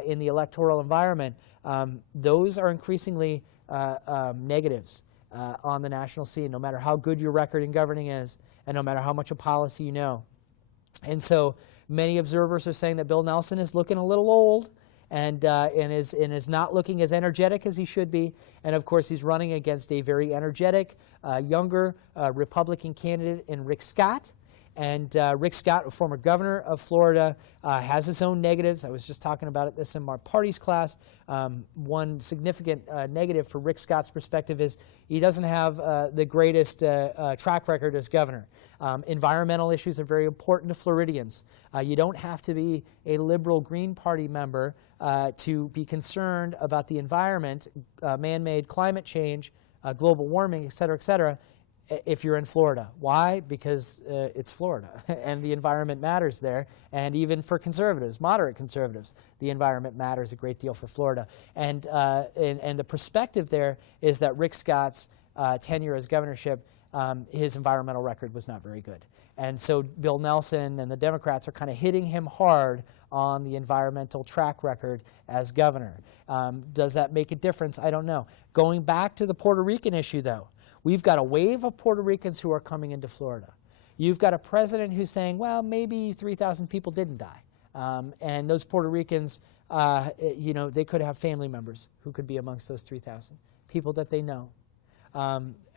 in the electoral environment, those are increasingly negatives on the national scene, no matter how good your record in governing is and no matter how much of policy you know. And so many observers are saying that Bill Nelson is looking a little old and is not looking as energetic as he should be. And of course, he's running against a very energetic, younger Republican candidate in Rick Scott. And Rick Scott, a former governor of Florida, has his own negatives. I was just talking about this in our parties class. One significant negative for Rick Scott's perspective is he doesn't have the greatest track record as governor. Environmental issues are very important to Floridians. You don't have to be a liberal Green Party member to be concerned about the environment, man-made climate change, global warming, et cetera, if you're in Florida. Why? Because it's Florida, and the environment matters there. And even for conservatives, moderate conservatives, the environment matters a great deal for Florida. And the perspective there is that Rick Scott's tenure as governorship, his environmental record was not very good. And so Bill Nelson and the Democrats are kind of hitting him hard on the environmental track record as governor. Does that make a difference? I don't know. Going back to the Puerto Rican issue, though, we've got a wave of Puerto Ricans who are coming into Florida. You've got a president who's saying, well, maybe 3,000 people didn't die. And those Puerto Ricans, they could have family members who could be amongst those 3,000, people that they know.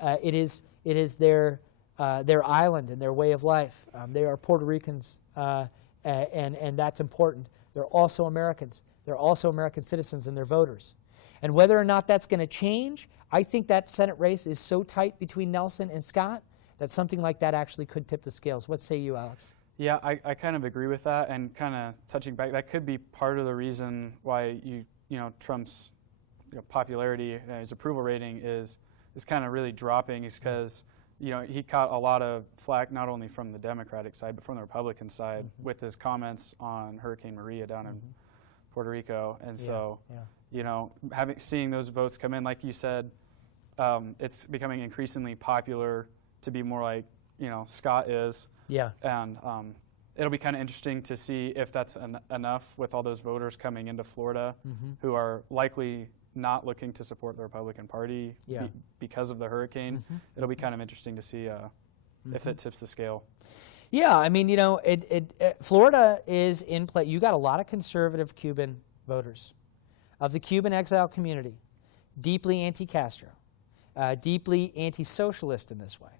It is their island and their way of life. They are Puerto Ricans, and that's important. They're also Americans. They're also American citizens, and they're voters. And whether or not that's going to change, I think that Senate race is so tight between Nelson and Scott that something like that actually could tip the scales. What say you, Alex? Yeah, I kind of agree with that, and kind of touching back, that could be part of the reason why Trump's popularity, his approval rating is kind of really dropping, is because he caught a lot of flack not only from the Democratic side but from the Republican side with his comments on Hurricane Maria down in Puerto Rico, and seeing those votes come in, like you said, it's becoming increasingly popular to be more like Scott is. Yeah. And it'll be kind of interesting to see if that's enough with all those voters coming into Florida who are likely not looking to support the Republican Party because of the hurricane. It'll be kind of interesting to see if it tips the scale. Yeah, I mean, Florida is in play. You got a lot of conservative Cuban voters of the Cuban exile community, deeply anti-Castro, deeply anti-socialist in this way.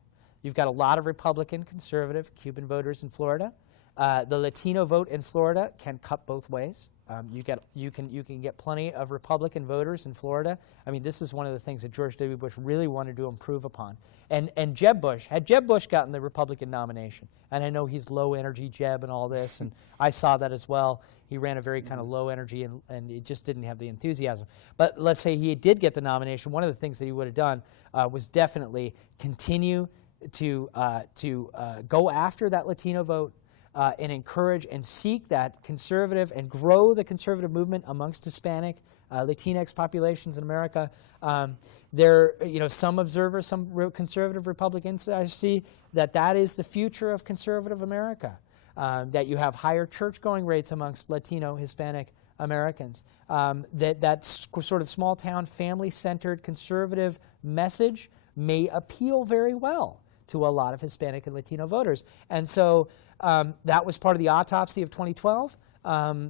You've got a lot of Republican, conservative Cuban voters in Florida. The Latino vote in Florida can cut both ways. You can get plenty of Republican voters in Florida. I mean, this is one of the things that George W. Bush really wanted to improve upon. And Jeb Bush, had Jeb Bush gotten the Republican nomination, and I know he's low energy Jeb and all this, and I saw that as well. He ran a very kind of low energy and it just didn't have the enthusiasm. But let's say he did get the nomination. One of the things that he would have done was definitely continue to go after that Latino vote, and encourage and seek that conservative and grow the conservative movement amongst Hispanic, Latinx populations in America. Some observers, some conservative Republicans, I see that is the future of conservative America. That you have higher church-going rates amongst Latino, Hispanic Americans. That sort of small-town, family-centered conservative message may appeal very well to a lot of Hispanic and Latino voters. And so that was part of the autopsy of 2012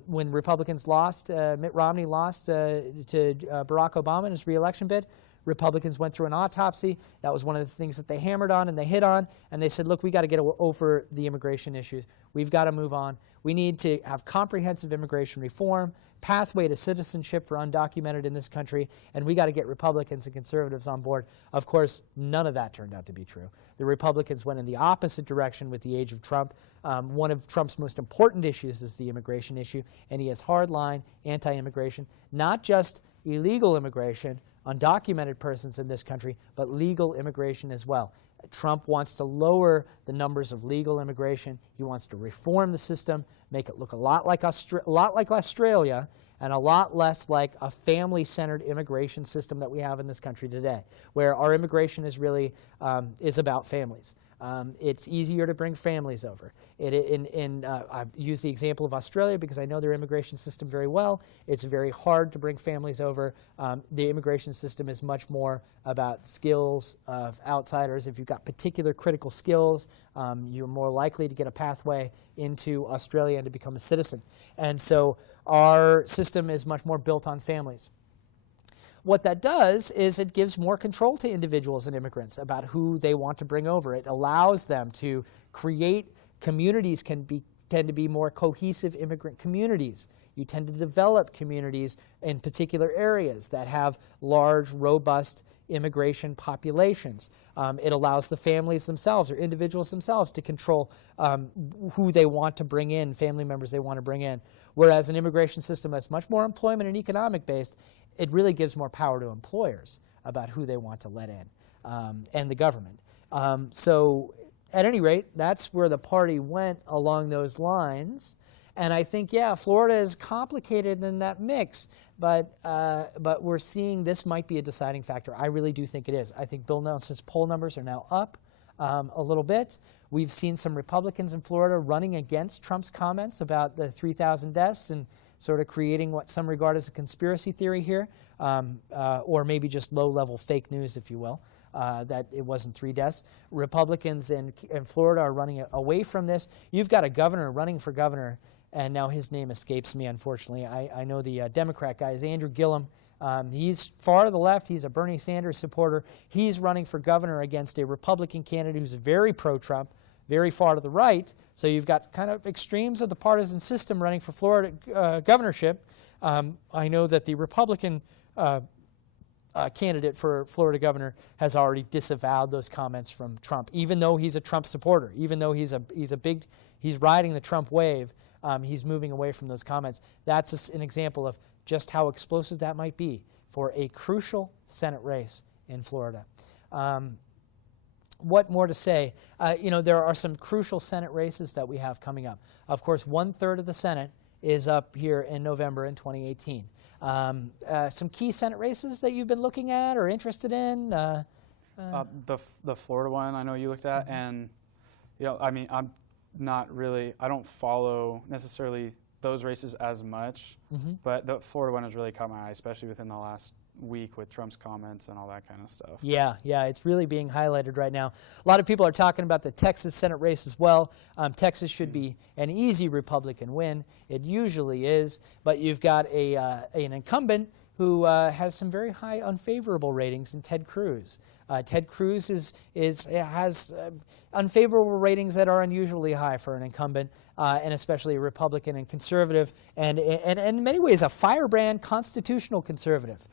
when Republicans lost, Mitt Romney lost to Barack Obama in his re-election bid. Republicans went through an autopsy. That was one of the things that they hammered on and they hit on. And they said, look, we got to get over the immigration issues. We've got to move on. We need to have comprehensive immigration reform, pathway to citizenship for undocumented in this country, and we got to get Republicans and conservatives on board. Of course, none of that turned out to be true. The Republicans went in the opposite direction with the age of Trump. One of Trump's most important issues is the immigration issue, and he has hardline anti-immigration, not just illegal immigration, undocumented persons in this country, but legal immigration as well. Trump wants to lower the numbers of legal immigration. He wants to reform the system, make it look a lot like Australia, and a lot less like a family-centered immigration system that we have in this country today, where our immigration is really is about families. It's easier to bring families over. I use the example of Australia because I know their immigration system very well. It's very hard to bring families over. The immigration system is much more about skills of outsiders. If you've got particular critical skills, you're more likely to get a pathway into Australia and to become a citizen. And so our system is much more built on families. What that does is it gives more control to individuals and immigrants about who they want to bring over. It allows them to create communities tend to be more cohesive immigrant communities. You tend to develop communities in particular areas that have large, robust immigration populations. It allows the families themselves or individuals themselves to control who they want to bring in, family members they want to bring in. Whereas an immigration system that's much more employment and economic based, it really gives more power to employers about who they want to let in, and the government. So at any rate, that's where the party went along those lines. And I think, yeah, Florida is complicated in that mix, but we're seeing this might be a deciding factor. I really do think it is. I think Bill Nelson's poll numbers are now up a little bit. We've seen some Republicans in Florida running against Trump's comments about the 3,000 deaths and sort of creating what some regard as a conspiracy theory here, or maybe just low-level fake news, if you will, that it wasn't 3 deaths. Republicans in Florida are running away from this. You've got a governor running for governor, and now his name escapes me, unfortunately. I know the Democrat guy is Andrew Gillum. He's far to the left. He's a Bernie Sanders supporter. He's running for governor against a Republican candidate who's very pro-Trump, very far to the right. So you've got kind of extremes of the partisan system running for Florida governorship. I know that the Republican candidate for Florida governor has already disavowed those comments from Trump, even though he's a Trump supporter, even though he's riding the Trump wave. He's moving away from those comments. That's an example of just how explosive that might be for a crucial Senate race in Florida. What more to say? There are some crucial Senate races that we have coming up. Of course, 1/3 of the Senate is up here in November in 2018. Some key Senate races that you've been looking at or interested in? The Florida one I know you looked at, and I'm not really. I don't follow necessarily those races as much, but the Florida one has really caught my eye, especially within the last week with Trump's comments and all that kind of stuff. Yeah, it's really being highlighted right now. A lot of people are talking about the Texas Senate race as well. Texas should be an easy Republican win. It usually is, but you've got an incumbent who has some very high unfavorable ratings in Ted Cruz. Ted Cruz has unfavorable ratings that are unusually high for an incumbent, and especially a Republican and conservative, and in many ways a firebrand constitutional conservative.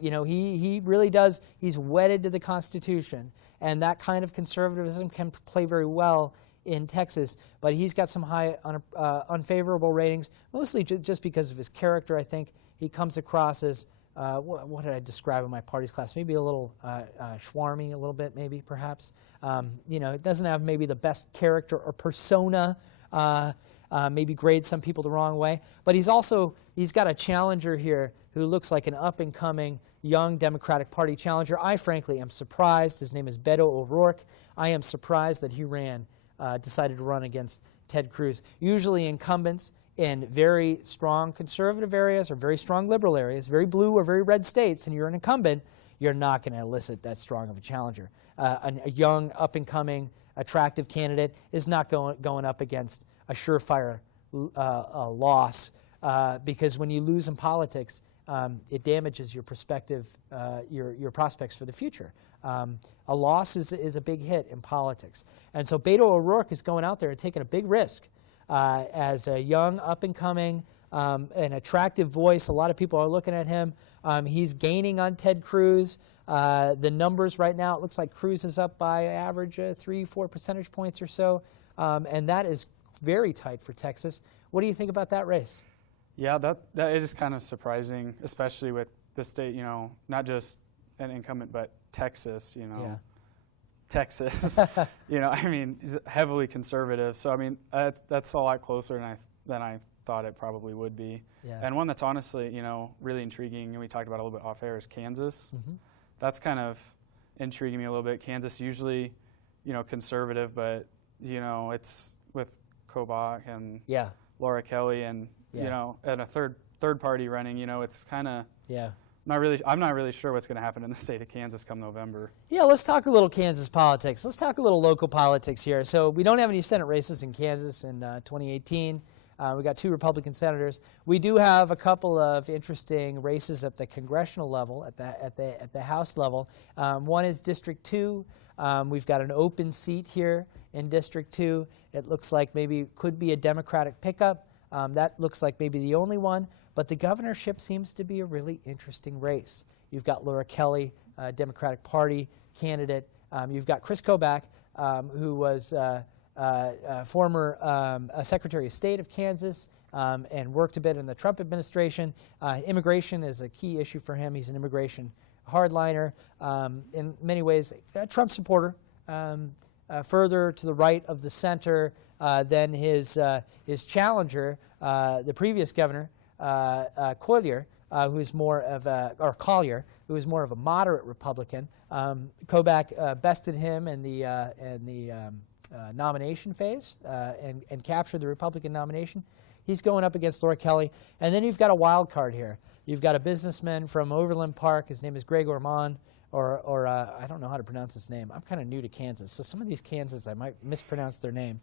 He really does. He's wedded to the Constitution, and that kind of conservatism can play very well in Texas. But he's got some high unfavorable ratings, mostly just because of his character. I think he comes across as what did I describe in my parties class? Maybe a little schwarmy, a little bit, maybe perhaps. It doesn't have maybe the best character or persona maybe grade some people the wrong way. But he's got a challenger here who looks like an up-and-coming young Democratic Party challenger. I frankly am surprised. His name is Beto O'Rourke. I am surprised that he decided to run against Ted Cruz. Usually incumbents in very strong conservative areas or very strong liberal areas, very blue or very red states, and you're an incumbent, you're not going to elicit that strong of a challenger. A young, up-and-coming, attractive candidate is not going up against a surefire loss because when you lose in politics, it damages your perspective, your prospects for the future. A loss is a big hit in politics. And so Beto O'Rourke is going out there and taking a big risk as a young, up-and-coming, an attractive voice. A lot of people are looking at him. He's gaining on Ted Cruz. The numbers right now, it looks like Cruz is up by average 3-4 percentage points or so, and that is very tight for Texas. What do you think about that race? Yeah, that is kind of surprising, especially with the state, not just an incumbent, but Texas, Yeah. Texas, I mean, is heavily conservative. So, I mean, that's a lot closer than I thought it probably would be. Yeah. And one that's honestly, really intriguing, and we talked about a little bit off air, is Kansas. Mm-hmm. That's kind of intriguing me a little bit. Kansas usually, conservative, but, it's with Kobach and Laura Kelly and, and a third party running, it's kind of I'm not really sure what's going to happen in the state of Kansas come November. Yeah, let's talk a little Kansas politics. Let's talk a little local politics here. So we don't have any Senate races in Kansas in 2018. We got 2 Republican senators. We do have a couple of interesting races at the congressional level, at the House level. One is District 2. We've got an open seat here in District 2. It looks like maybe could be a Democratic pickup. That looks like maybe the only one. But the governorship seems to be a really interesting race. You've got Laura Kelly, Democratic Party candidate. You've got Chris Kobach, who was former Secretary of State of Kansas and worked a bit in the Trump administration. Immigration is a key issue for him. He's an immigration hardliner. In many ways, a Trump supporter. Further to the right of the center than his challenger, the previous governor, Collier, who's more of Collier, who is more of a moderate Republican. Kobach bested him in the nomination phase and captured the Republican nomination. He's going up against Laura Kelly, and then you've got a wild card here. You've got a businessman from Overland Park. His name is Greg Ormond, or I don't know how to pronounce his name. I'm kind of new to Kansas, so some of these Kansas I might mispronounce their name.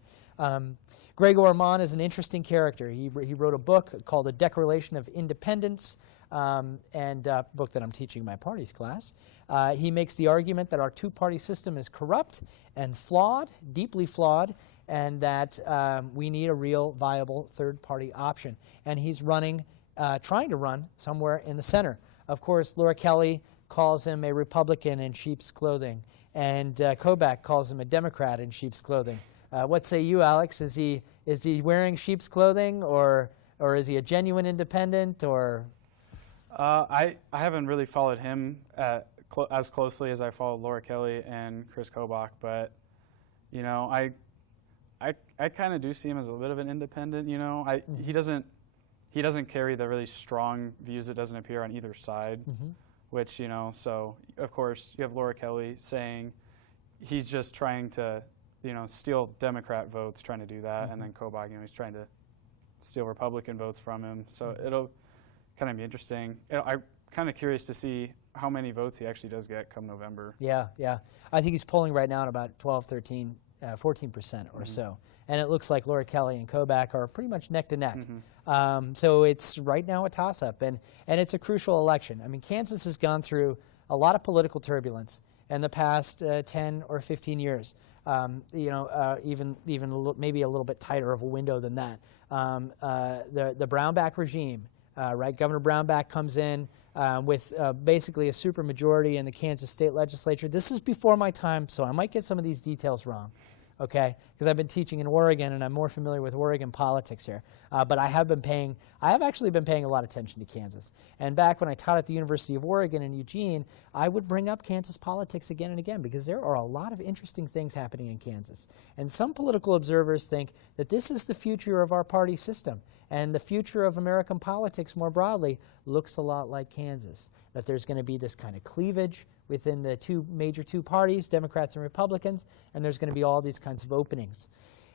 Greg Ormond is an interesting character. He wrote a book called A Declaration of Independence, and a book that I'm teaching my parties class. He makes the argument that our two-party system is corrupt and flawed, deeply flawed, and that we need a real, viable third-party option. And he's trying to run somewhere in the center. Of course, Laura Kelly calls him a Republican in sheep's clothing, and Kobach calls him a Democrat in sheep's clothing. What say you, Alex? Is he wearing sheep's clothing, or is he a genuine independent, or? I haven't really followed him as closely as I followed Laura Kelly and Chris Kobach, but I kind of do see him as a bit of an independent. He doesn't carry the really strong views that doesn't appear on either side, which so of course you have Laura Kelly saying he's just trying to steal Democrat votes, trying to do that, and then Kobach, he's trying to steal Republican votes from him. So it'll kind of be interesting. I'm kind of curious to see how many votes he actually does get come November. Yeah. I think he's polling right now at about 12, 13, 14% or so. And it looks like Laura Kelly and Kobach are pretty much neck to neck. So it's right now a toss-up, and it's a crucial election. I mean, Kansas has gone through a lot of political turbulence in the past 10 or 15 years. Even maybe a little bit tighter of a window than that. The Brownback regime, right? Governor Brownback comes in with basically a supermajority in the Kansas state legislature. This is before my time, so I might get some of these details wrong. okay? Because I've been teaching in Oregon, and I'm more familiar with Oregon politics here. But I have actually been paying a lot of attention to Kansas. And back when I taught at the University of Oregon in Eugene, I would bring up Kansas politics again and again because there are a lot of interesting things happening in Kansas. And some political observers think that this is the future of our party system, and the future of American politics more broadly looks a lot like Kansas, that there's going to be this kind of cleavage within the major two parties, Democrats and Republicans, and there's going to be all these kinds of openings.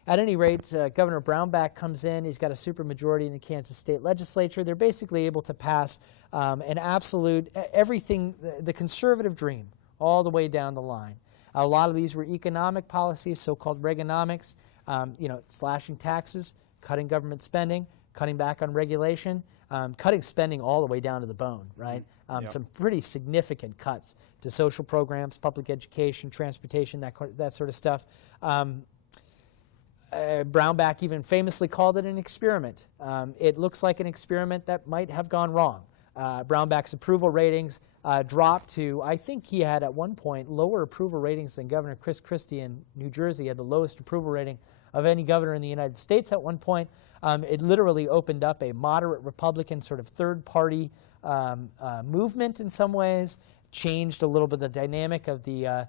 At any rate, Governor Brownback comes in. He's got a supermajority in the Kansas state legislature. They're basically able to pass an absolute everything, the conservative dream, all the way down the line. A lot of these were economic policies, so-called Reaganomics, slashing taxes, cutting government spending, cutting back on regulation, cutting spending all the way down to the bone, right? Some pretty significant cuts to social programs, public education, transportation, that sort of stuff. Brownback even famously called it an experiment. It looks like an experiment that might have gone wrong. Brownback's approval ratings dropped to, I think he had at one point lower approval ratings than Governor Chris Christie in New Jersey. He had the lowest approval rating of any governor in the United States at one point. It literally opened up a moderate Republican sort of third-party movement in some ways, changed a little bit the dynamic of the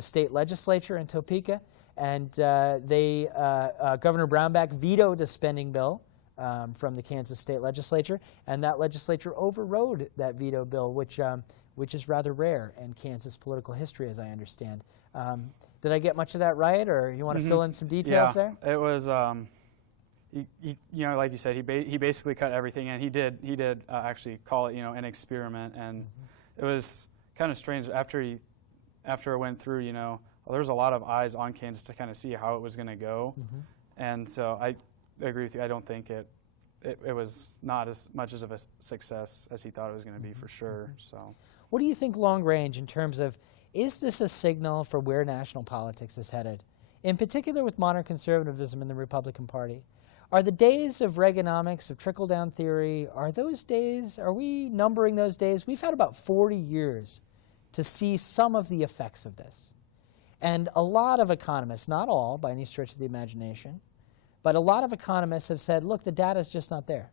state legislature in Topeka, and Governor Brownback vetoed a spending bill from the Kansas state legislature, and that legislature overrode that veto bill, which is rather rare in Kansas political history, as I understand. Did I get much of that right, or you want to fill in some details there? It was, like you said, he basically cut everything, and he did actually call it, an experiment, and it was kind of strange after it went through. There was a lot of eyes on Kansas to kind of see how it was going to go, and so I agree with you. I don't think it was not as much of a success as he thought it was going to be, for sure. So, what do you think long range in terms of, is this a signal for where national politics is headed, in particular with modern conservatism in the Republican Party? Are the days of Reaganomics, of trickle-down theory, are we numbering those days? We've had about 40 years to see some of the effects of this. And a lot of economists, not all by any stretch of the imagination, but a lot of economists have said, look, the data's just not there.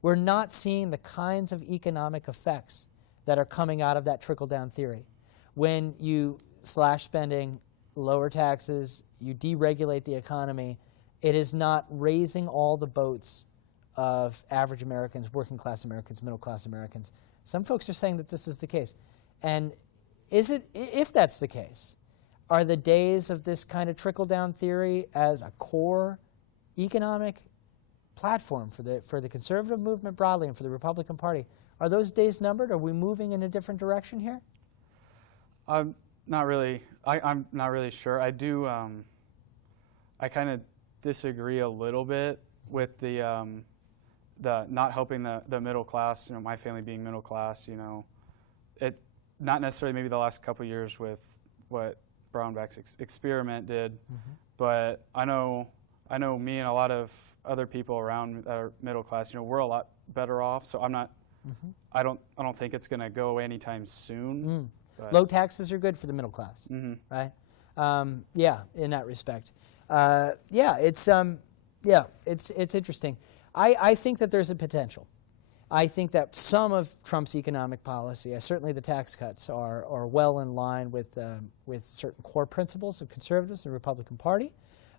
We're not seeing the kinds of economic effects that are coming out of that trickle-down theory. When you slash spending, lower taxes, you deregulate the economy, it is not raising all the boats of average Americans, working class Americans, middle class Americans. Some folks are saying that this is the case. And if that's the case, are the days of this kind of trickle-down theory as a core economic platform for the conservative movement broadly and for the Republican Party, are those days numbered? Are we moving in a different direction here? I'm not really sure. I do. I kind of disagree a little bit with the not helping the middle class. My family being middle class. It not necessarily maybe the last couple of years with what Brownback's experiment did, but I know me and a lot of other people around that are middle class. We're a lot better off. So I'm not. I don't think it's going to go away anytime soon. Low taxes are good for the middle class, right? In that respect. It's interesting. I think that there's a potential. I think that some of Trump's economic policy, certainly the tax cuts, are well in line with certain core principles of conservatives in the Republican Party.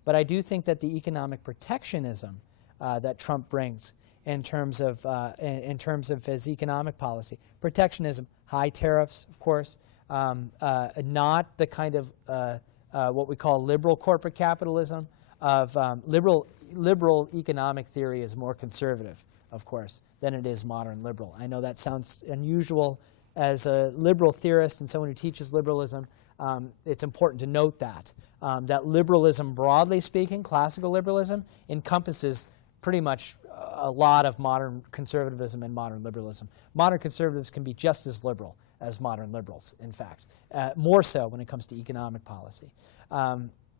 But I do think that the economic protectionism that Trump brings in terms of his economic policy, protectionism, high tariffs, of course, not the kind of what we call liberal corporate capitalism. Liberal economic theory is more conservative, of course, than it is modern liberal. I know that sounds unusual as a liberal theorist and someone who teaches liberalism. It's important to note that liberalism, broadly speaking, classical liberalism, encompasses pretty much a lot of modern conservatism and modern liberalism. Modern conservatives can be just as liberal as modern liberals, in fact, more so when it comes to economic policy.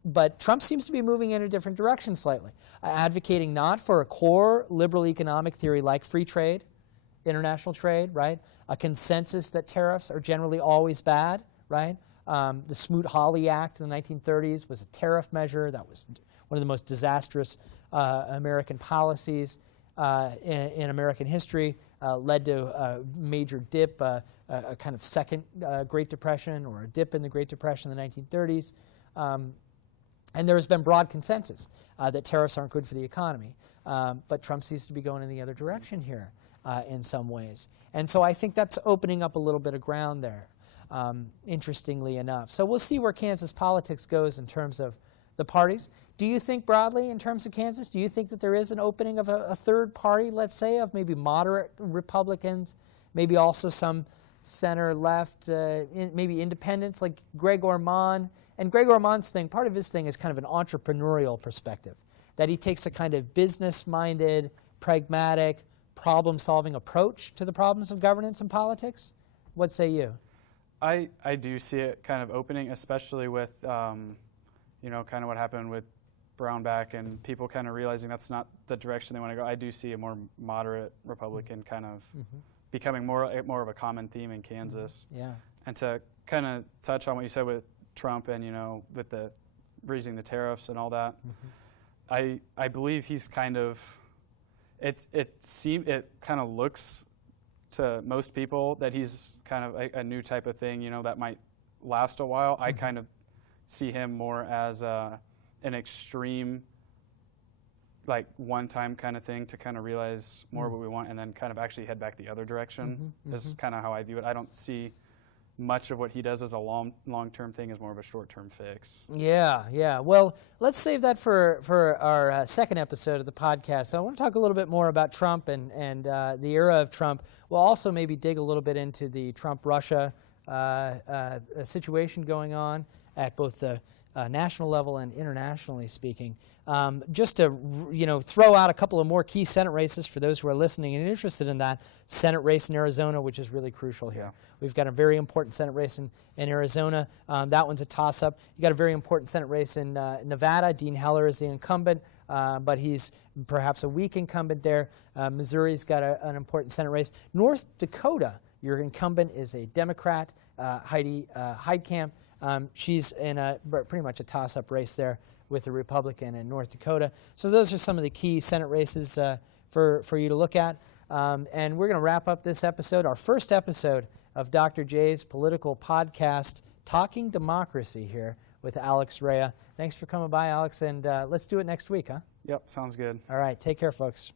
But Trump seems to be moving in a different direction slightly, advocating not for a core liberal economic theory like free trade, international trade, right? A consensus that tariffs are generally always bad, right? The Smoot-Hawley Act in the 1930s was a tariff measure that was one of the most disastrous American policies in American history, led to a major dip, a kind of second Great Depression, or a dip in the Great Depression in the 1930s. And there has been broad consensus that tariffs aren't good for the economy. But Trump seems to be going in the other direction here in some ways. And so I think that's opening up a little bit of ground there, interestingly enough. So we'll see where Kansas politics goes in terms of the parties. Do you think broadly in terms of Kansas, do you think that there is an opening of a third party, let's say, of maybe moderate Republicans, maybe also some center-left, maybe independents like Greg Orman? And Greg Orman's thing, part of his thing is kind of an entrepreneurial perspective, that he takes a kind of business-minded, pragmatic, problem-solving approach to the problems of governance and politics. What say you? I do see it kind of opening, especially with, you know, kind of what happened with Brownback and people kind of realizing that's not the direction they want to go. I do see a more moderate Republican kind of becoming more of a common theme in Kansas. Yeah. And to kind of touch on what you said with Trump and, you know, with the raising the tariffs and all that, I believe he's kind of, it kind of looks to most people that he's kind of a new type of thing, you know, that might last a while. I kind of see him more as an extreme, like one-time kind of thing to kind of realize more what we want and then kind of actually head back the other direction is kind of how I view it. I don't see much of what he does as a long-term thing, is more of a short-term fix. Yeah, yeah. Well, let's save that for our second episode of the podcast. So I want to talk a little bit more about Trump and the era of Trump. We'll also maybe dig a little bit into the Trump-Russia situation going on at both the national level and internationally speaking. Just to throw out a couple of more key Senate races for those who are listening and interested in that. Senate race in Arizona, which is really crucial here. Yeah. We've got a very important Senate race in Arizona. That one's a toss-up. You got a very important Senate race in Nevada. Dean Heller is the incumbent, but he's perhaps a weak incumbent there. Missouri's got an important Senate race. North Dakota, your incumbent is a Democrat, Heidi Heitkamp. She's in pretty much a toss-up race there with a Republican in North Dakota. So those are some of the key Senate races for you to look at. And we're going to wrap up this episode, our first episode of Dr. J's political podcast, Talking Democracy, here with Alex Rea. Thanks for coming by, Alex, and let's do it next week, huh? Yep, sounds good. All right, take care, folks.